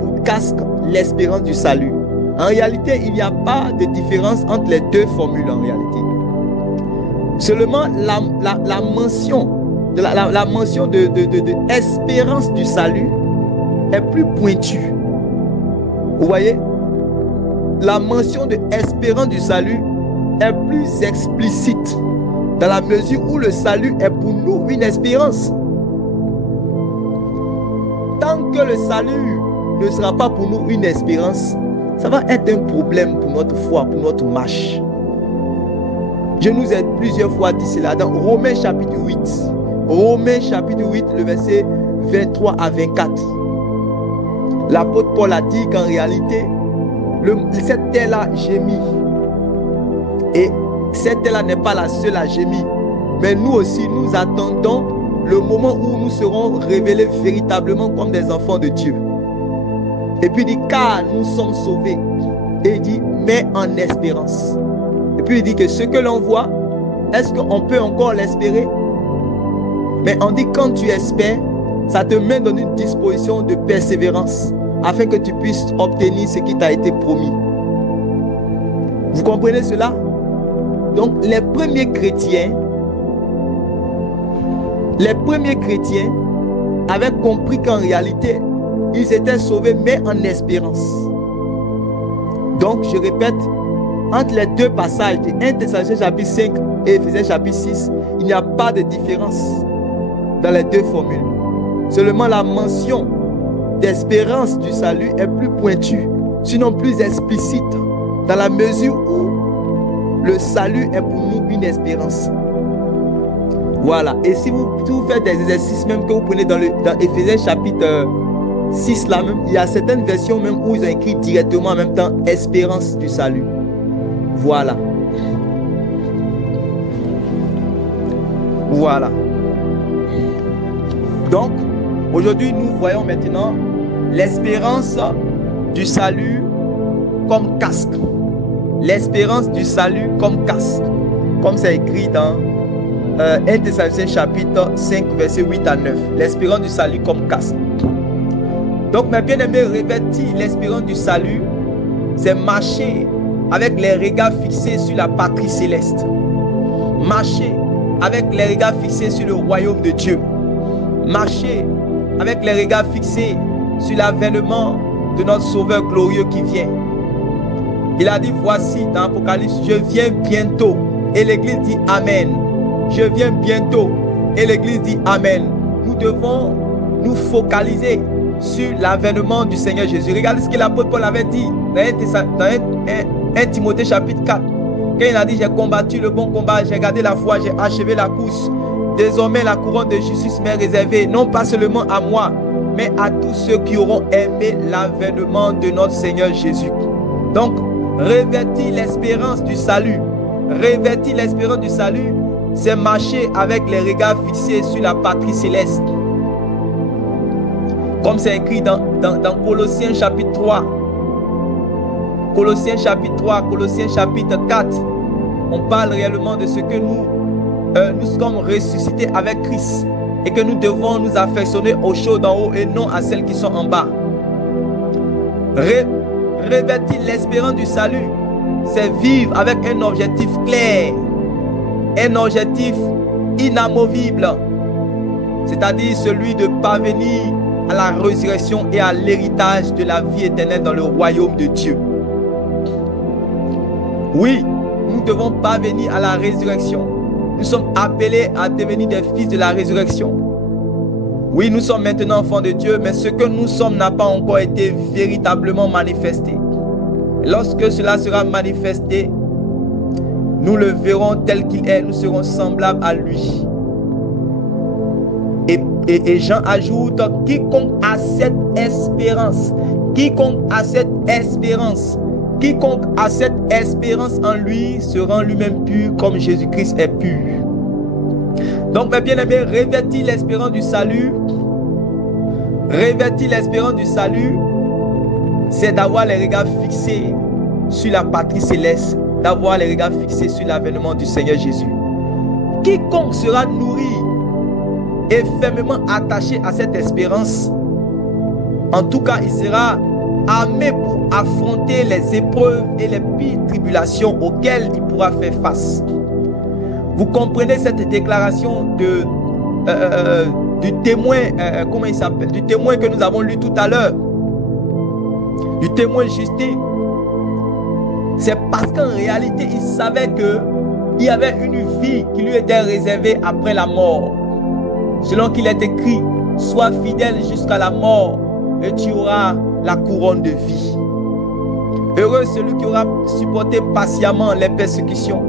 pour casque l'espérance du salut. En réalité, il n'y a pas de différence entre les deux formules en réalité. Seulement la mention de espérance du salut est plus pointue. Vous voyez, la mention de espérance du salut est plus explicite dans la mesure où le salut est pour nous une espérance. Tant que le salut ne sera pas pour nous une espérance, ça va être un problème pour notre foi, pour notre marche. Je nous ai plusieurs fois dit cela dans Romains chapitre 8. Romains chapitre 8, le verset 23 à 24. L'apôtre Paul a dit qu'en réalité, cette terre-là gémit. Et cette terre-là n'est pas la seule à gémir. Mais nous aussi, nous attendons le moment où nous serons révélés véritablement comme des enfants de Dieu. Et puis il dit, car nous sommes sauvés. Et il dit, mais en espérance. Et puis il dit que ce que l'on voit, est-ce qu'on peut encore l'espérer? Mais on dit, quand tu espères, ça te met dans une disposition de persévérance, afin que tu puisses obtenir ce qui t'a été promis. Vous comprenez cela? Donc les premiers chrétiens avaient compris qu'en réalité, ils étaient sauvés, mais en espérance. Donc, je répète, entre les deux passages de 1 Thessaloniciens chapitre 5 et Éphésiens chapitre 6, il n'y a pas de différence dans les deux formules. Seulement la mention d'espérance du salut est plus pointue, sinon plus explicite, dans la mesure où le salut est pour nous une espérance. Voilà. Et si vous faites des exercices même que vous prenez dans Éphésiens chapitre 6 là même, il y a certaines versions même où ils ont écrit directement en même temps espérance du salut. Voilà. Voilà. Donc, aujourd'hui, nous voyons maintenant l'espérance du salut comme casque. L'espérance du salut comme casque. Comme c'est écrit dans 1 Thessaloniciens chapitre 5, verset 8 à 9. L'espérance du salut comme casque. Donc, mes bien-aimés, revêtir l'espérance du salut, c'est marcher avec les regards fixés sur la patrie céleste. Marcher avec les regards fixés sur le royaume de Dieu. Marcher avec les regards fixés sur l'avènement de notre Sauveur glorieux qui vient. Il a dit, voici dans l'Apocalypse, je viens bientôt. Et l'Église dit Amen. Je viens bientôt. Et l'Église dit Amen. Nous devons nous focaliser sur l'avènement du Seigneur Jésus. Regardez ce que l'apôtre Paul avait dit dans 1 Timothée chapitre 4. Quand il a dit, j'ai combattu le bon combat, j'ai gardé la foi, j'ai achevé la course. Désormais la couronne de justice m'est réservée, non pas seulement à moi, mais à tous ceux qui auront aimé l'avènement de notre Seigneur Jésus. Donc, revêtir l'espérance du salut. Revêtir l'espérance du salut, c'est marcher avec les regards fixés sur la patrie céleste. Comme c'est écrit dans Colossiens chapitre 3. Colossiens chapitre 3, Colossiens chapitre 4. On parle réellement de ce que nous sommes ressuscités avec Christ et que nous devons nous affectionner aux choses d'en haut et non à celles qui sont en bas. Revêtir l'espérance du salut, c'est vivre avec un objectif clair, un objectif inamovible, c'est-à-dire celui de parvenir à la résurrection et à l'héritage de la vie éternelle dans le royaume de Dieu. Oui, nous devons parvenir à la résurrection. Nous sommes appelés à devenir des fils de la résurrection. Oui, nous sommes maintenant enfants de Dieu, mais ce que nous sommes n'a pas encore été véritablement manifesté. Lorsque cela sera manifesté, nous le verrons tel qu'il est, nous serons semblables à lui. Et Jean ajoute, quiconque a cette espérance, quiconque a cette espérance, quiconque a cette espérance en lui se rend lui-même pur comme Jésus-Christ est pur. Donc mes bien-aimés, revêtir l'espérance du salut, revêtir l'espérance du salut, c'est d'avoir les regards fixés sur la patrie céleste, d'avoir les regards fixés sur l'avènement du Seigneur Jésus. Quiconque sera nourri et fermement attaché à cette espérance, en tout cas, il sera armé pour affronter les épreuves et les pires tribulations auxquelles il pourra faire face. Vous comprenez cette déclaration du témoin, comment il s'appelle, du témoin que nous avons lu tout à l'heure, du témoin Justin. C'est parce qu'en réalité, il savait qu'il y avait une vie qui lui était réservée après la mort. Selon qu'il est écrit, sois fidèle jusqu'à la mort et tu auras la couronne de vie. Heureux celui qui aura supporté patiemment les persécutions.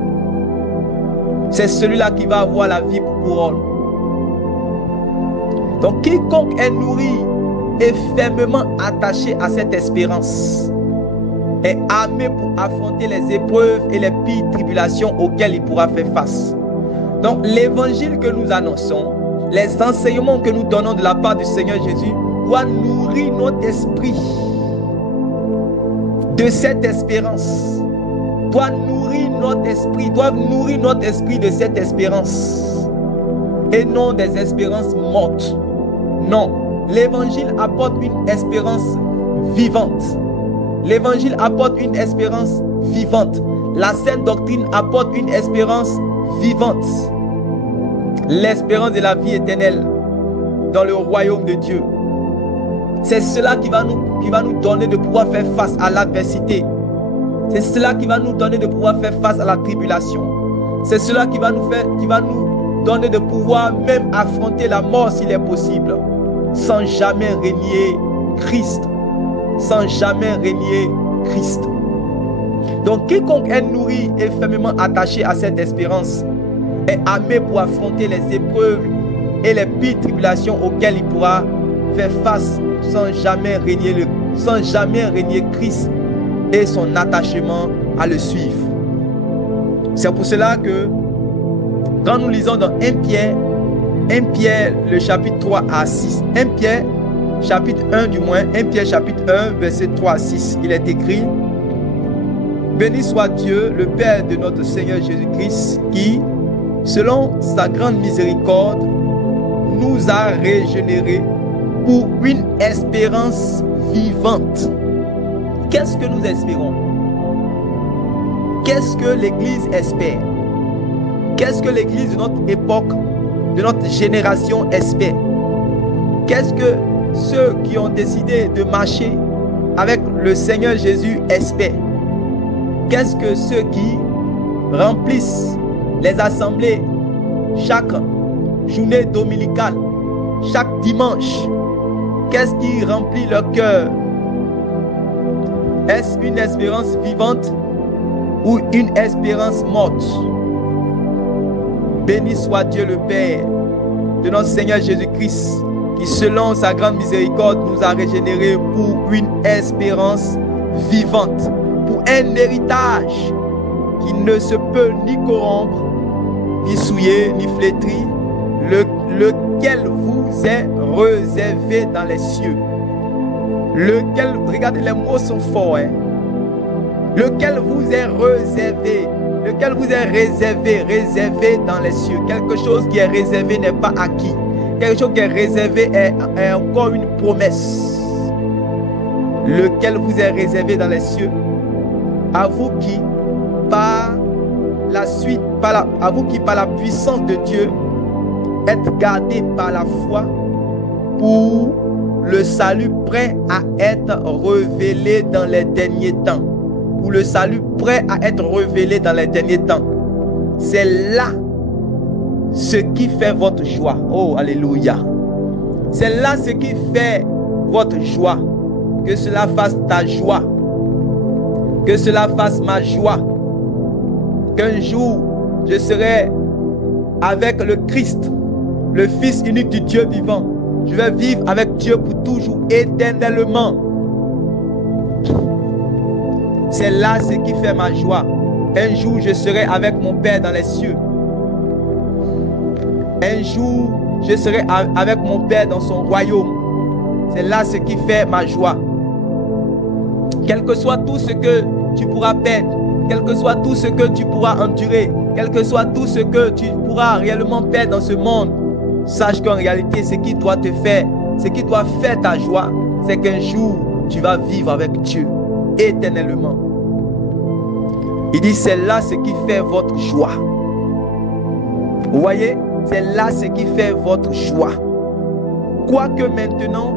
C'est celui-là qui va avoir la vie pour couronne. Donc quiconque est nourri est fermement attaché à cette espérance est armé pour affronter les épreuves et les pires tribulations auxquelles il pourra faire face. Donc l'évangile que nous annonçons, les enseignements que nous donnons de la part du Seigneur Jésus doivent nourrir notre esprit de cette espérance, doivent nourrir notre esprit de cette espérance et non des espérances mortes. Non, l'évangile apporte une espérance vivante. L'évangile apporte une espérance vivante. La sainte doctrine apporte une espérance vivante. L'espérance de la vie éternelle dans le royaume de Dieu. C'est cela qui va nous donner de pouvoir faire face à l'adversité. C'est cela qui va nous donner de pouvoir faire face à la tribulation. C'est cela qui va nous donner de pouvoir même affronter la mort s'il est possible, sans jamais renier Christ. Sans jamais renier Christ. Donc quiconque est nourri et fermement attaché à cette espérance est armé pour affronter les épreuves et les pires tribulations auxquelles il pourra faire face sans jamais renier Christ et son attachement à le suivre. C'est pour cela que quand nous lisons dans 1 Pierre le chapitre 3 à 6, 1 Pierre chapitre 1 du moins, 1 Pierre chapitre 1 verset 3 à 6, il est écrit: béni soit Dieu, le Père de notre Seigneur Jésus-Christ, qui, selon sa grande miséricorde, nous a régénérés pour une espérance vivante. Qu'est-ce que nous espérons? Qu'est-ce que l'Église espère? Qu'est-ce que l'Église de notre époque, de notre génération espère? Qu'est-ce que ceux qui ont décidé de marcher avec le Seigneur Jésus espèrent? Qu'est-ce que ceux qui remplissent les assemblées chaque journée dominicale, chaque dimanche, qu'est-ce qui remplit leur cœur? Est-ce une espérance vivante ou une espérance morte? Béni soit Dieu le Père de notre Seigneur Jésus-Christ, qui selon sa grande miséricorde nous a régénérés pour une espérance vivante, pour un héritage qui ne se peut ni corrompre, ni souiller, ni flétrir, lequel vous est réservé dans les cieux. Lequel, regardez, les mots sont forts, hein? Lequel vous est réservé, lequel vous est réservé dans les cieux. Quelque chose qui est réservé n'est pas acquis. Quelque chose qui est réservé est encore une promesse. Lequel vous est réservé dans les cieux, à vous qui par la puissance de Dieu êtes gardés par la foi pour le salut prêt à être révélé dans les derniers temps. Pour le salut prêt à être révélé dans les derniers temps. C'est là ce qui fait votre joie. Oh, alléluia. C'est là ce qui fait votre joie. Que cela fasse ta joie. Que cela fasse ma joie. Qu'un jour, je serai avec le Christ, le Fils unique du Dieu vivant. Je vais vivre avec Dieu pour toujours, éternellement. C'est là ce qui fait ma joie. Un jour, je serai avec mon Père dans les cieux. Un jour, je serai avec mon Père dans son royaume. C'est là ce qui fait ma joie. Quel que soit tout ce que tu pourras perdre, quel que soit tout ce que tu pourras endurer, quel que soit tout ce que tu pourras réellement perdre dans ce monde, sache qu'en réalité, ce qui doit te faire, ce qui doit faire ta joie, c'est qu'un jour, tu vas vivre avec Dieu éternellement. Il dit, c'est là ce qui fait votre joie. Vous voyez, c'est là ce qui fait votre joie. Quoique maintenant,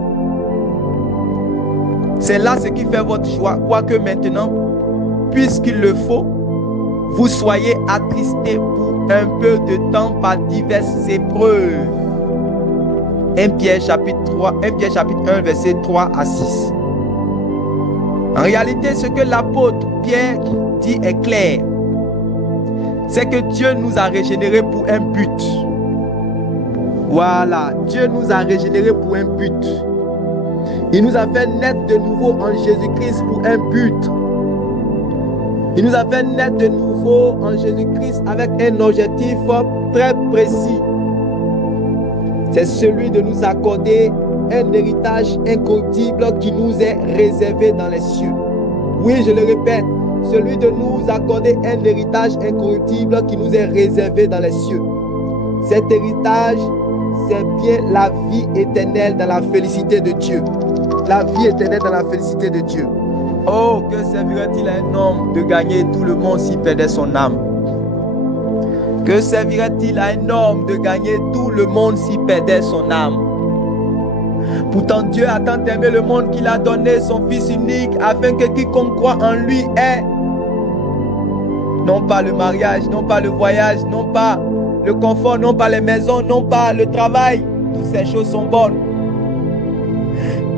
c'est là ce qui fait votre joie. Quoique maintenant, puisqu'il le faut, vous soyez attristés pour un peu de temps par diverses épreuves. 1 Pierre chapitre 1 verset 3 à 6. En réalité, ce que l'apôtre Pierre dit est clair. C'est que Dieu nous a régénérés pour un but. Voilà, Dieu nous a régénérés pour un but. Il nous a fait naître de nouveau en Jésus-Christ pour un but. Il nous a fait naître de nouveau en Jésus-Christ avec un objectif très précis. C'est celui de nous accorder un héritage incorruptible qui nous est réservé dans les cieux. Oui, je le répète, celui de nous accorder un héritage incorruptible qui nous est réservé dans les cieux. Cet héritage, c'est bien la vie éternelle dans la félicité de Dieu. La vie éternelle dans la félicité de Dieu. Oh, que servirait-il à un homme de gagner tout le monde s'il perdait son âme? Que servirait-il à un homme de gagner tout le monde s'il perdait son âme? Pourtant, Dieu a tant aimé le monde qu'il a donné son Fils unique afin que quiconque croit en lui ait non pas le mariage, non pas le voyage, non pas le confort, non pas les maisons, non pas le travail. Toutes ces choses sont bonnes.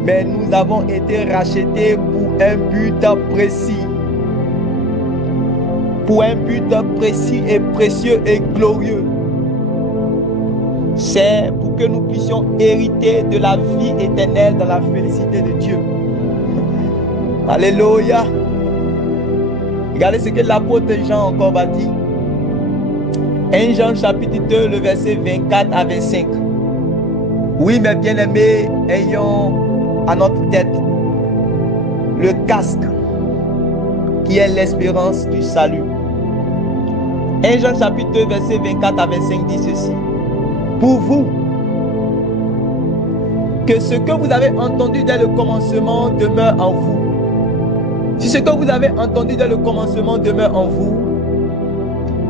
Mais nous avons été rachetés pour un but précis. Pour un but précis et précieux et glorieux. C'est pour que nous puissions hériter de la vie éternelle dans la félicité de Dieu. Alléluia. Regardez ce que l'apôtre Jean encore va dire. 1 Jean chapitre 2, le verset 24 à 25. Oui, mes bien-aimés, ayons à notre tête le casque qui est l'espérance du salut. 1 Jean chapitre 2, verset 24 à 25 dit ceci. Pour vous, que ce que vous avez entendu dès le commencement demeure en vous. Si ce que vous avez entendu dès le commencement demeure en vous,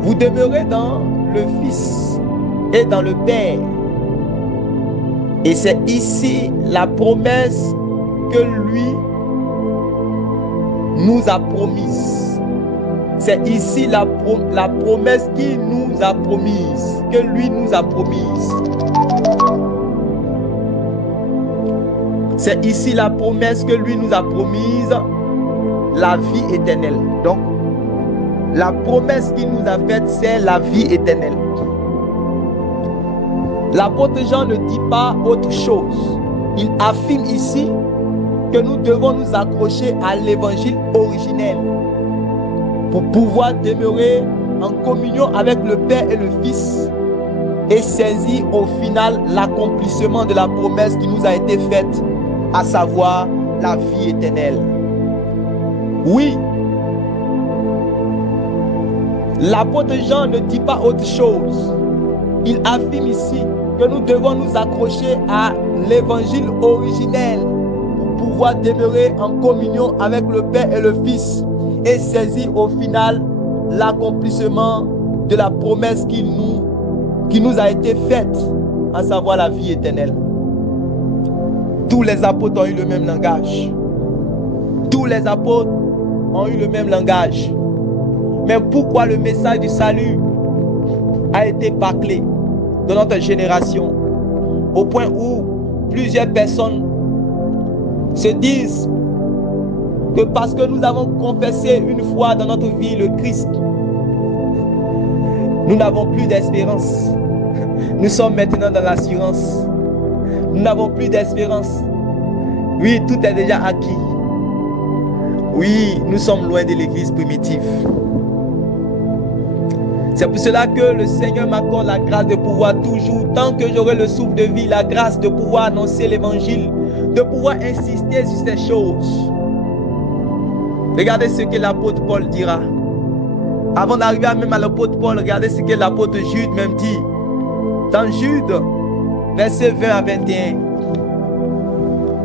vous demeurez dans le Fils et dans le Père. Et c'est ici la promesse que lui nous a promise. C'est ici la promesse qu'il nous a promise, que lui nous a promise. C'est ici la promesse que lui nous a promise, la vie éternelle. Donc, la promesse qu'il nous a faite, c'est la vie éternelle. L'apôtre Jean ne dit pas autre chose. Il affirme ici que nous devons nous accrocher à l'évangile originel pour pouvoir demeurer en communion avec le Père et le Fils et saisir au final l'accomplissement de la promesse qui nous a été faite, à savoir la vie éternelle. Oui, l'apôtre Jean ne dit pas autre chose. Il affirme ici que nous devons nous accrocher à l'évangile originel pour pouvoir demeurer en communion avec le Père et le Fils et saisir au final l'accomplissement de la promesse qui nous a été faite, à savoir la vie éternelle. Tous les apôtres ont eu le même langage. Tous les apôtres ont eu le même langage. Mais pourquoi le message du salut a été bâclé dans notre génération, au point où plusieurs personnes se disent que parce que nous avons confessé une fois dans notre vie le Christ, nous n'avons plus d'espérance. Nous sommes maintenant dans l'assurance. Nous n'avons plus d'espérance. Oui, tout est déjà acquis. Oui, nous sommes loin de l'église primitive. C'est pour cela que le Seigneur m'accorde la grâce de pouvoir toujours, tant que j'aurai le souffle de vie, la grâce de pouvoir annoncer l'évangile, de pouvoir insister sur ces choses. Regardez ce que l'apôtre Paul dira. Avant d'arriver même à l'apôtre Paul, regardez ce que l'apôtre Jude même dit. Dans Jude, verset 20 à 21.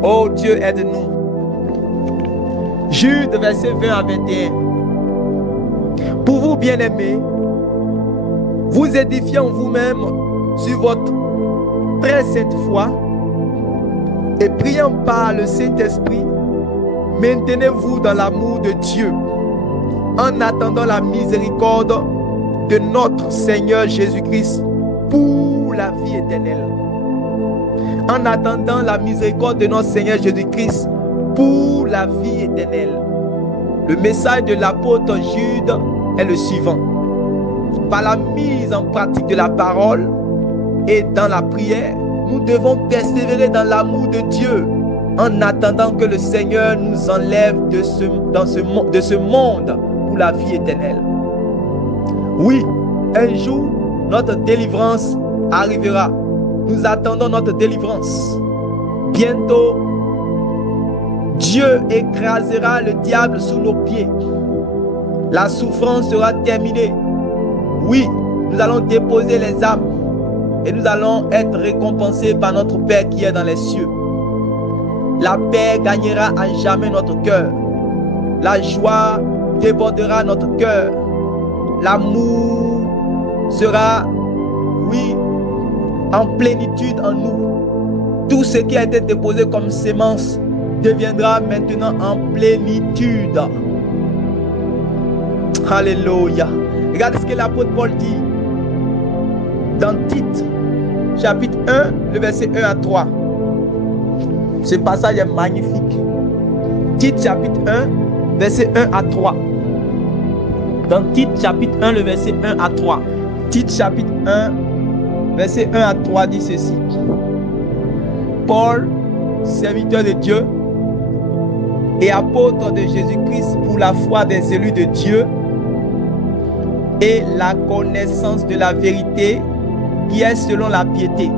Oh Dieu, aide-nous. Jude, verset 20 à 21. Pour vous, bien-aimés, vous édifiez en vous-même sur votre très sainte foi et priant par le Saint-Esprit, maintenez-vous dans l'amour de Dieu en attendant la miséricorde de notre Seigneur Jésus-Christ pour la vie éternelle. En attendant la miséricorde de notre Seigneur Jésus-Christ pour la vie éternelle. Le message de l'apôtre Jude est le suivant. Par la mise en pratique de la parole et dans la prière, nous devons persévérer dans l'amour de Dieu en attendant que le Seigneur nous enlève de ce monde pour la vie éternelle. Oui, un jour, notre délivrance arrivera. Nous attendons notre délivrance. Bientôt, Dieu écrasera le diable sous nos pieds. La souffrance sera terminée. Oui, nous allons déposer les âmes et nous allons être récompensés par notre Père qui est dans les cieux. La paix gagnera à jamais notre cœur. La joie débordera notre cœur. L'amour sera, oui, en plénitude en nous. Tout ce qui a été déposé comme sémence deviendra maintenant en plénitude. Alléluia. Regardez ce que l'apôtre Paul dit dans Tite, chapitre 1, le verset 1 à 3. Ce passage est magnifique. Tite, chapitre 1, verset 1 à 3. Dans Tite, chapitre 1, le verset 1 à 3. Tite, chapitre 1, verset 1 à 3 dit ceci. Paul, serviteur de Dieu et apôtre de Jésus-Christ pour la foi des élus de Dieu et la connaissance de la vérité qui est selon la piété.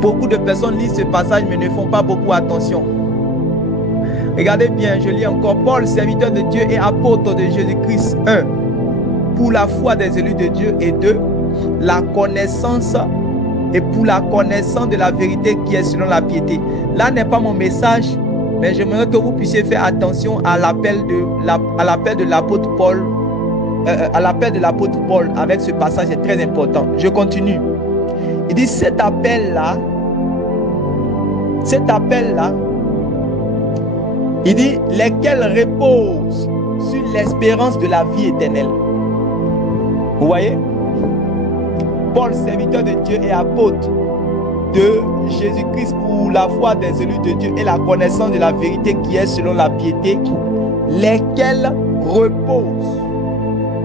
Beaucoup de personnes lisent ce passage mais ne font pas beaucoup attention. Regardez bien, je lis encore. Paul, serviteur de Dieu et apôtre de Jésus-Christ. 1. Pour la foi des élus de Dieu. Et 2. La connaissance et pour la connaissance de la vérité qui est selon la piété. Là n'est pas mon message, mais j'aimerais que vous puissiez faire attention à l'appel de l'apôtre Paul. À l'appel de l'apôtre Paul avec ce passage est très important. Je continue. Il dit cet appel-là, il dit lesquels reposent sur l'espérance de la vie éternelle. Vous voyez? Paul, serviteur de Dieu et apôtre de Jésus-Christ pour la foi des élus de Dieu et la connaissance de la vérité qui est selon la piété, lesquels reposent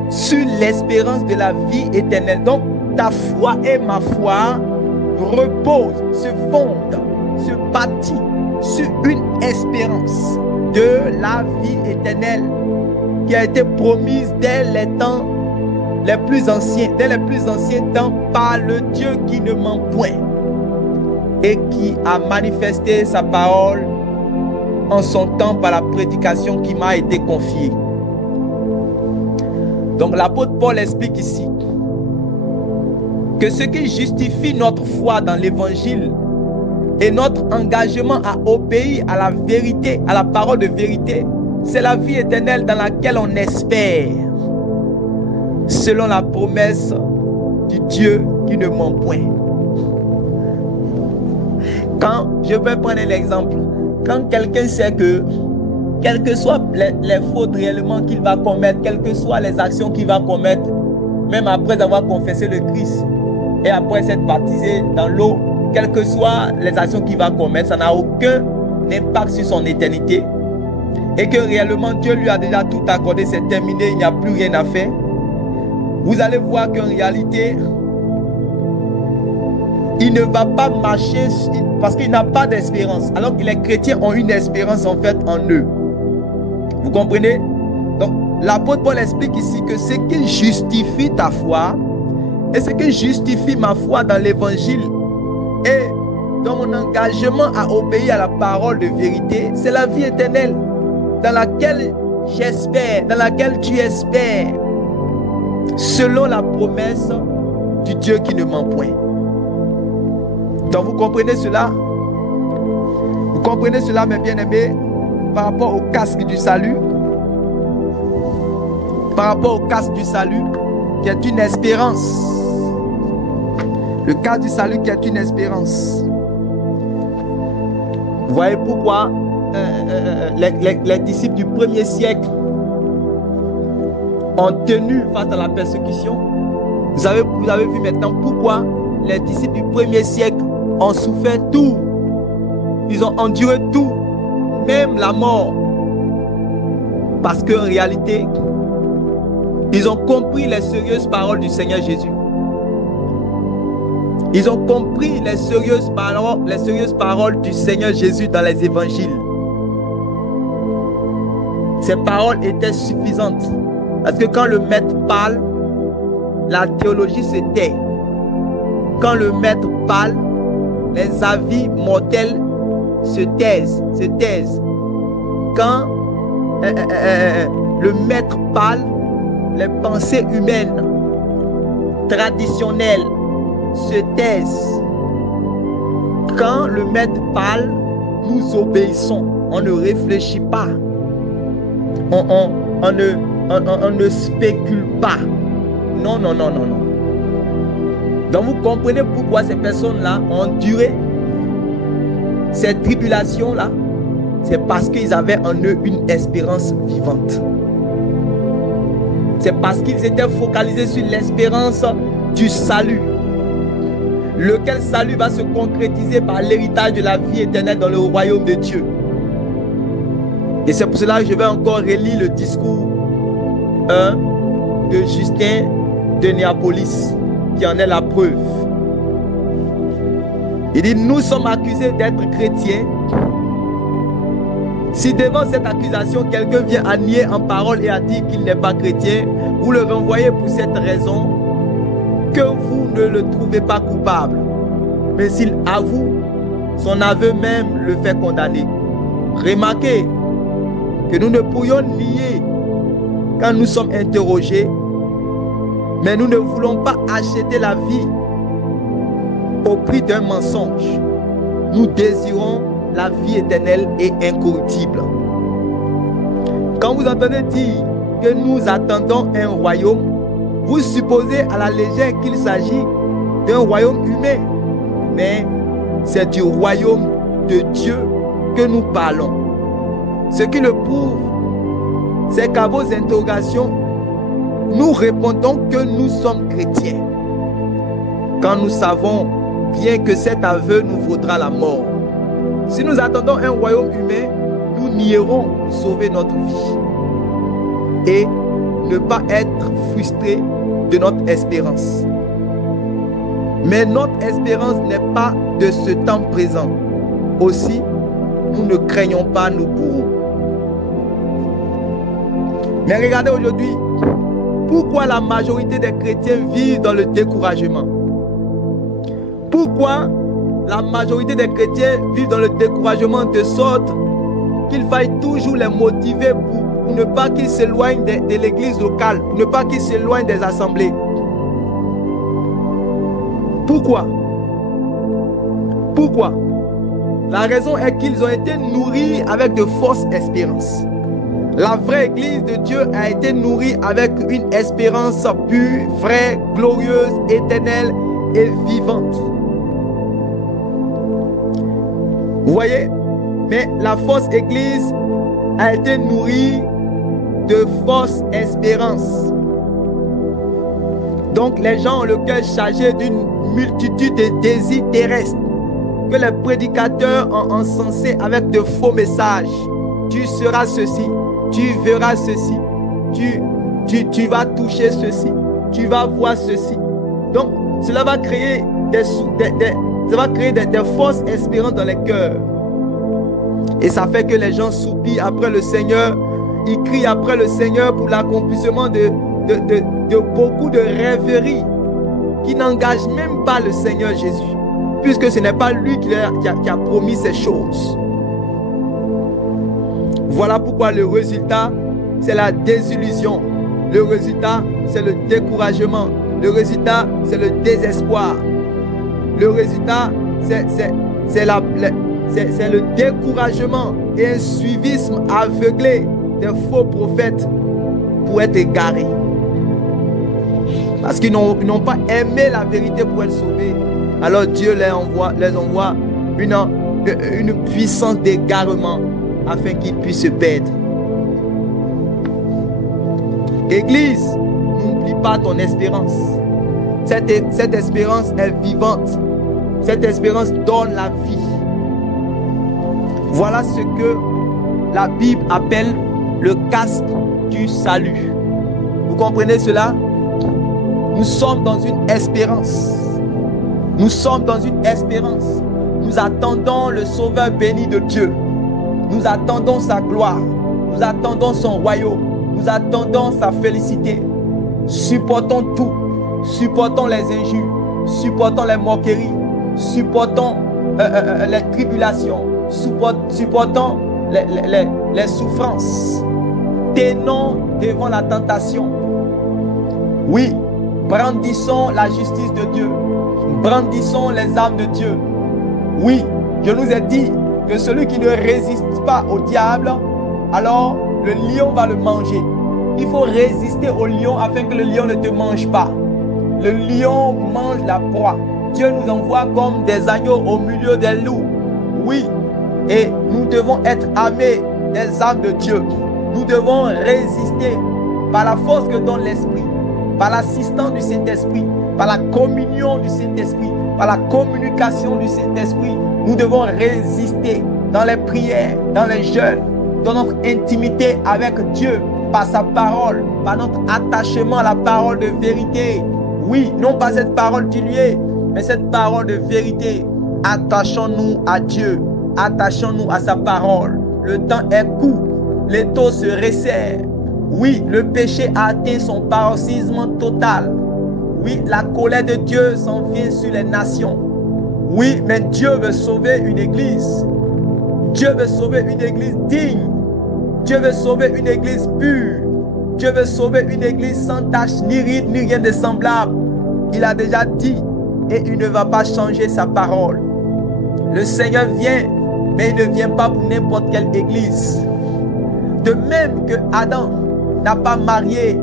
sur l'espérance de la vie éternelle. Donc, ta foi et ma foi reposent, se fondent, se bâtit sur une espérance de la vie éternelle qui a été promise dès les temps les plus anciens, dès les plus anciens temps par le Dieu qui ne ment point et qui a manifesté sa parole en son temps par la prédication qui m'a été confiée. Donc l'apôtre Paul explique ici que ce qui justifie notre foi dans l'évangile et notre engagement à obéir à la vérité, à la parole de vérité, c'est la vie éternelle dans laquelle on espère, selon la promesse du Dieu qui ne ment point. Quand je vais prendre l'exemple, quand quelqu'un sait que quelles que soient les fautes réellement qu'il va commettre, quelles que soient les actions qu'il va commettre, même après avoir confessé le Christ et après s'être baptisé dans l'eau, quelles que soient les actions qu'il va commettre, ça n'a aucun impact sur son éternité. Et que réellement Dieu lui a déjà tout accordé, c'est terminé, il n'y a plus rien à faire. Vous allez voir qu'en réalité, il ne va pas marcher parce qu'il n'a pas d'espérance. Alors que les chrétiens ont une espérance en fait en eux. Vous comprenez? Donc l'apôtre Paul explique ici que ce qui justifie ta foi et ce qui justifie ma foi dans l'évangile et dans mon engagement à obéir à la parole de vérité, c'est la vie éternelle dans laquelle j'espère, dans laquelle tu espères, selon la promesse du Dieu qui ne ment point. Donc vous comprenez cela? Vous comprenez cela, mes bien-aimés, par rapport au casque du salut? Par rapport au casque du salut, qui est une espérance. Le casque du salut qui est une espérance. Vous voyez pourquoi les disciples du premier siècle ont tenu face à la persécution. Vous avez vu maintenant pourquoi les disciples du premier siècle ont souffert tout. Ils ont enduré tout, même la mort. Parce qu'en réalité, ils ont compris les sérieuses paroles du Seigneur Jésus. Ils ont compris les sérieuses paroles du Seigneur Jésus dans les évangiles. Ces paroles étaient suffisantes. Parce que quand le maître parle, la théologie se tait. Quand le maître parle, les avis mortels se taisent. Quand le maître parle, les pensées humaines, traditionnelles, se taisent. Quand le maître parle, nous obéissons. On ne réfléchit pas. On ne spécule pas. Non. Donc vous comprenez pourquoi ces personnes-là ont enduré ces tribulations-là. C'est parce qu'ils avaient en eux une espérance vivante. C'est parce qu'ils étaient focalisés sur l'espérance du salut. Lequel salut va se concrétiser par l'héritage de la vie éternelle dans le royaume de Dieu. Et c'est pour cela que je vais encore relire le discours de Justin de Néapolis, qui en est la preuve. Il dit, nous sommes accusés d'être chrétiens. Si devant cette accusation, quelqu'un vient à nier en parole et à dire qu'il n'est pas chrétien, vous le renvoyez pour cette raison que vous ne le trouvez pas coupable. Mais s'il avoue, son aveu même le fait condamner. Remarquez que nous ne pourrions nier quand nous sommes interrogés, mais nous ne voulons pas acheter la vie au prix d'un mensonge. Nous désirons la vie éternelle et incorruptible. Quand vous entendez dire que nous attendons un royaume, vous supposez à la légère qu'il s'agit d'un royaume humain, mais c'est du royaume de Dieu que nous parlons. Ce qui le prouve, c'est qu'à vos interrogations, nous répondons que nous sommes chrétiens, quand nous savons bien que cet aveu nous vaudra la mort. Si nous attendons un royaume humain, nous nierons sauver notre vie et ne pas être frustrés de notre espérance. Mais notre espérance n'est pas de ce temps présent. Aussi, nous ne craignons pas nos bourreaux. Mais regardez aujourd'hui, pourquoi la majorité des chrétiens vivent dans le découragement? Pourquoi la majorité des chrétiens vivent dans le découragement de sorte qu'il faille toujours les motiver pour ne pas qu'ils s'éloignent de l'église locale, pour ne pas qu'ils s'éloignent des assemblées? Pourquoi? Pourquoi? La raison est qu'ils ont été nourris avec de fausses espérances. La vraie église de Dieu a été nourrie avec une espérance pure, vraie, glorieuse, éternelle et vivante. Vous voyez? Mais la fausse église a été nourrie de fausses espérances. Donc les gens ont le cœur chargé d'une multitude de désirs terrestres que les prédicateurs ont encensés avec de faux messages. Tu seras ceci, tu verras ceci, tu vas toucher ceci, tu vas voir ceci. Donc cela va créer des fausses espérances dans les cœurs. Et ça fait que les gens soupirent après le Seigneur, ils crient après le Seigneur pour l'accomplissement de beaucoup de rêveries qui n'engagent même pas le Seigneur Jésus, puisque ce n'est pas lui qui a promis ces choses. Voilà pourquoi le résultat, c'est la désillusion. Le résultat, c'est le découragement. Le résultat, c'est le désespoir. Le résultat, c'est le découragement et un suivisme aveuglé des faux prophètes pour être égarés. Parce qu'ils n'ont pas aimé la vérité pour être sauvés. Alors Dieu les envoie une puissance d'égarement afin qu'ils puissent se perdre. Église, n'oublie pas ton espérance. Cette espérance est vivante. Cette espérance donne la vie. Voilà ce que la Bible appelle le casque du salut. Vous comprenez cela? Nous sommes dans une espérance. Nous sommes dans une espérance. Nous attendons le Sauveur béni de Dieu. Nous attendons sa gloire. Nous attendons son royaume. Nous attendons sa félicité. Supportons tout. Supportons les injures. Supportons les moqueries. Supportons les tribulations. Supportons les souffrances. Tenons devant la tentation. Oui, brandissons la justice de Dieu. Brandissons les armes de Dieu. Oui, je nous ai dit que celui qui ne résiste pas au diable, alors le lion va le manger. Il faut résister au lion afin que le lion ne te mange pas. Le lion mange la proie. Dieu nous envoie comme des agneaux au milieu des loups. Oui, et nous devons être armés des armes de Dieu. Nous devons résister par la force que donne l'Esprit, par l'assistance du Saint-Esprit, par la communion du Saint-Esprit, par la communication du Saint-Esprit. Nous devons résister dans les prières, dans les jeûnes, dans notre intimité avec Dieu, par sa parole, par notre attachement à la parole de vérité. Oui, non pas cette parole diluée, mais cette parole de vérité. Attachons-nous à Dieu, attachons-nous à sa parole. Le temps est court, les taux se resserrent. Oui, le péché a atteint son paroxysme total. Oui, la colère de Dieu s'en vient sur les nations. Oui, mais Dieu veut sauver une église. Dieu veut sauver une église digne. Dieu veut sauver une église pure. Dieu veut sauver une église sans tache, ni ride, ni rien de semblable. Il a déjà dit et il ne va pas changer sa parole. Le Seigneur vient, mais il ne vient pas pour n'importe quelle église. De même que Adam n'a pas marié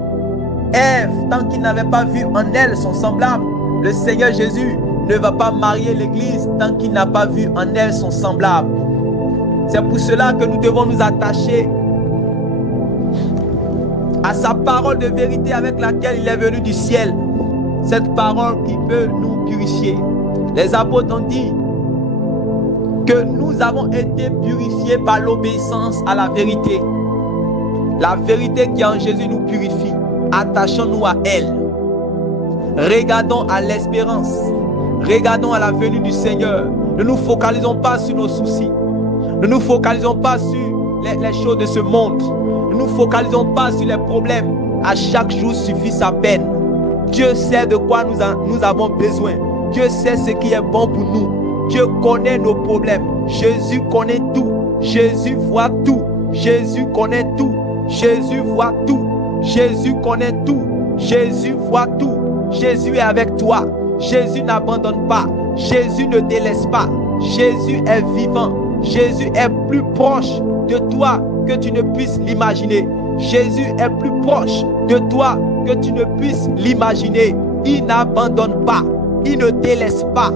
Ève tant qu'il n'avait pas vu en elle son semblable, le Seigneur Jésus ne va pas marier l'église tant qu'il n'a pas vu en elle son semblable. C'est pour cela que nous devons nous attacher à sa parole de vérité avec laquelle il est venu du ciel. Cette parole qui peut nous purifier. Les apôtres ont dit que nous avons été purifiés par l'obéissance à la vérité. La vérité qui est en Jésus nous purifie. Attachons-nous à elle. Regardons à l'espérance. Regardons à la venue du Seigneur. Ne nous focalisons pas sur nos soucis. Ne nous focalisons pas sur les choses de ce monde. Ne nous focalisons pas sur les problèmes. À chaque jour suffit sa peine. Dieu sait de quoi nous avons besoin. Dieu sait ce qui est bon pour nous. Dieu connaît nos problèmes. Jésus connaît tout. Jésus voit tout. Jésus connaît tout. Jésus voit tout. Jésus connaît tout. Jésus voit tout. Jésus est avec toi. Jésus n'abandonne pas. Jésus ne délaisse pas. Jésus est vivant. Jésus est plus proche de toi que tu ne puisses l'imaginer. Jésus est plus proche de toi que tu ne puisses l'imaginer. Il n'abandonne pas. Il ne délaisse pas.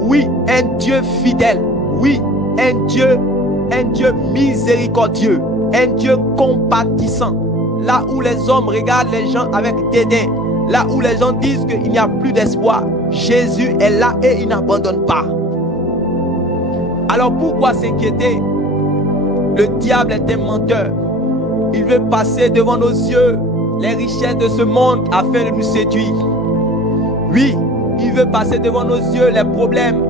Oui, un Dieu fidèle. Oui, un Dieu miséricordieux. Un Dieu compatissant. Là où les hommes regardent les gens avec dédain, là où les gens disent qu'il n'y a plus d'espoir, Jésus est là et il n'abandonne pas. Alors pourquoi s'inquiéter? Le diable est un menteur. Il veut passer devant nos yeux les richesses de ce monde afin de nous séduire. Oui, il veut passer devant nos yeux les problèmes,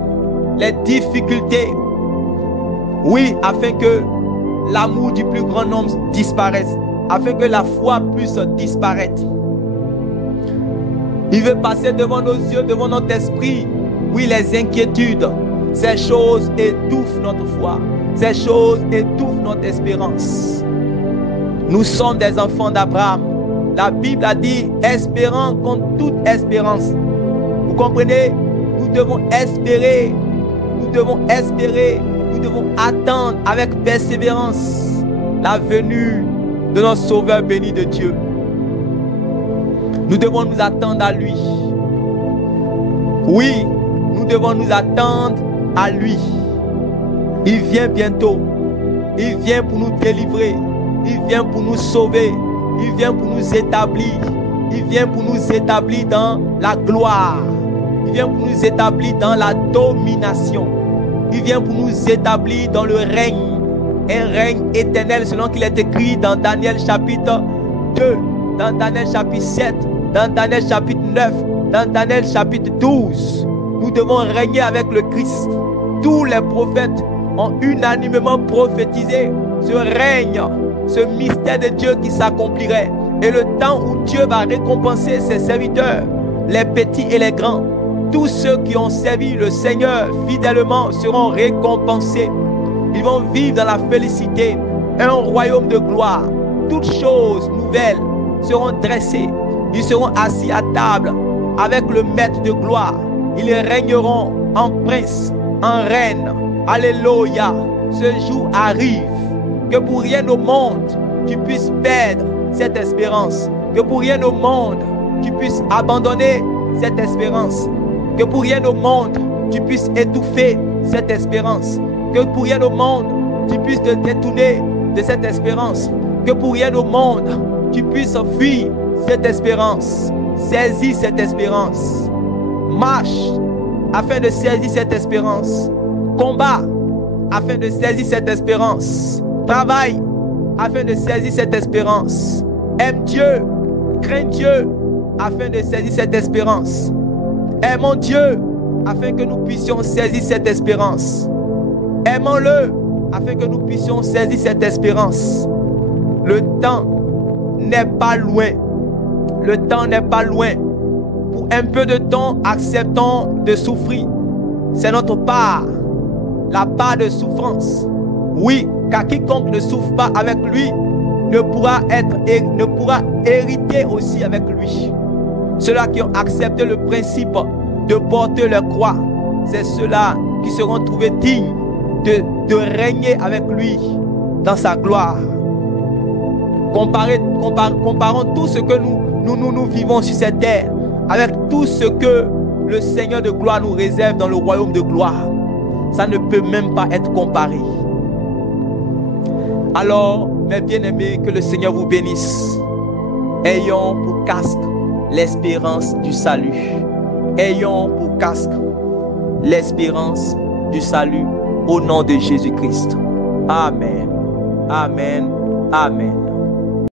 les difficultés. Oui, afin que l'amour du plus grand nombre disparaisse, afin que la foi puisse disparaître. Il veut passer devant nos yeux, devant notre esprit. Oui, les inquiétudes. Ces choses étouffent notre foi. Ces choses étouffent notre espérance. Nous sommes des enfants d'Abraham. La Bible a dit, espérant contre toute espérance. Vous comprenez? Nous devons espérer. Nous devons espérer. Nous devons attendre avec persévérance la venue de notre Sauveur béni de Dieu. Nous devons nous attendre à lui. Oui, nous devons nous attendre à lui. Il vient bientôt. Il vient pour nous délivrer. Il vient pour nous sauver. Il vient pour nous établir. Il vient pour nous établir dans la gloire. Il vient pour nous établir dans la domination. Il vient pour nous établir dans le règne. Un règne éternel selon qu'il est écrit dans Daniel chapitre 2, dans Daniel chapitre 7, dans Daniel chapitre 9, dans Daniel chapitre 12. Nous nous devons régner avec le Christ. Tous les prophètes ont unanimement prophétisé ce règne, ce mystère de Dieu qui s'accomplirait. Et le temps où Dieu va récompenser ses serviteurs, les petits et les grands, tous ceux qui ont servi le Seigneur fidèlement seront récompensés. Ils vont vivre dans la félicité, un royaume de gloire. Toutes choses nouvelles seront dressées. Ils seront assis à table avec le maître de gloire. Ils régneront en prince, en reine. Alléluia. Ce jour arrive. Que pour rien au monde, tu puisses perdre cette espérance. Que pour rien au monde, tu puisses abandonner cette espérance. Que pour rien au monde, tu puisses étouffer cette espérance. Que pour rien au monde, tu puisses te détourner de cette espérance. Que pour rien au monde, tu puisses fuir cette espérance. Saisis cette espérance. Marche afin de saisir cette espérance. Combat afin de saisir cette espérance. Travaille afin de saisir cette espérance. Aime Dieu, crains Dieu afin de saisir cette espérance. Aimons Dieu afin que nous puissions saisir cette espérance. Aimons-le afin que nous puissions saisir cette espérance. Le temps n'est pas loin. Le temps n'est pas loin. Pour un peu de temps, acceptons de souffrir. C'est notre part, la part de souffrance. Oui, car quiconque ne souffre pas avec lui ne pourra hériter aussi avec lui. Ceux-là qui ont accepté le principe de porter leur croix, c'est ceux-là qui seront trouvés dignes de régner avec lui dans sa gloire. Comparons tout ce que nous vivons sur cette terre avec tout ce que le Seigneur de gloire nous réserve dans le royaume de gloire. Ça ne peut même pas être comparé. Alors, mes bien-aimés, que le Seigneur vous bénisse. Ayons pour casque l'espérance du salut. Ayons pour casque l'espérance du salut au nom de Jésus-Christ. Amen. Amen. Amen.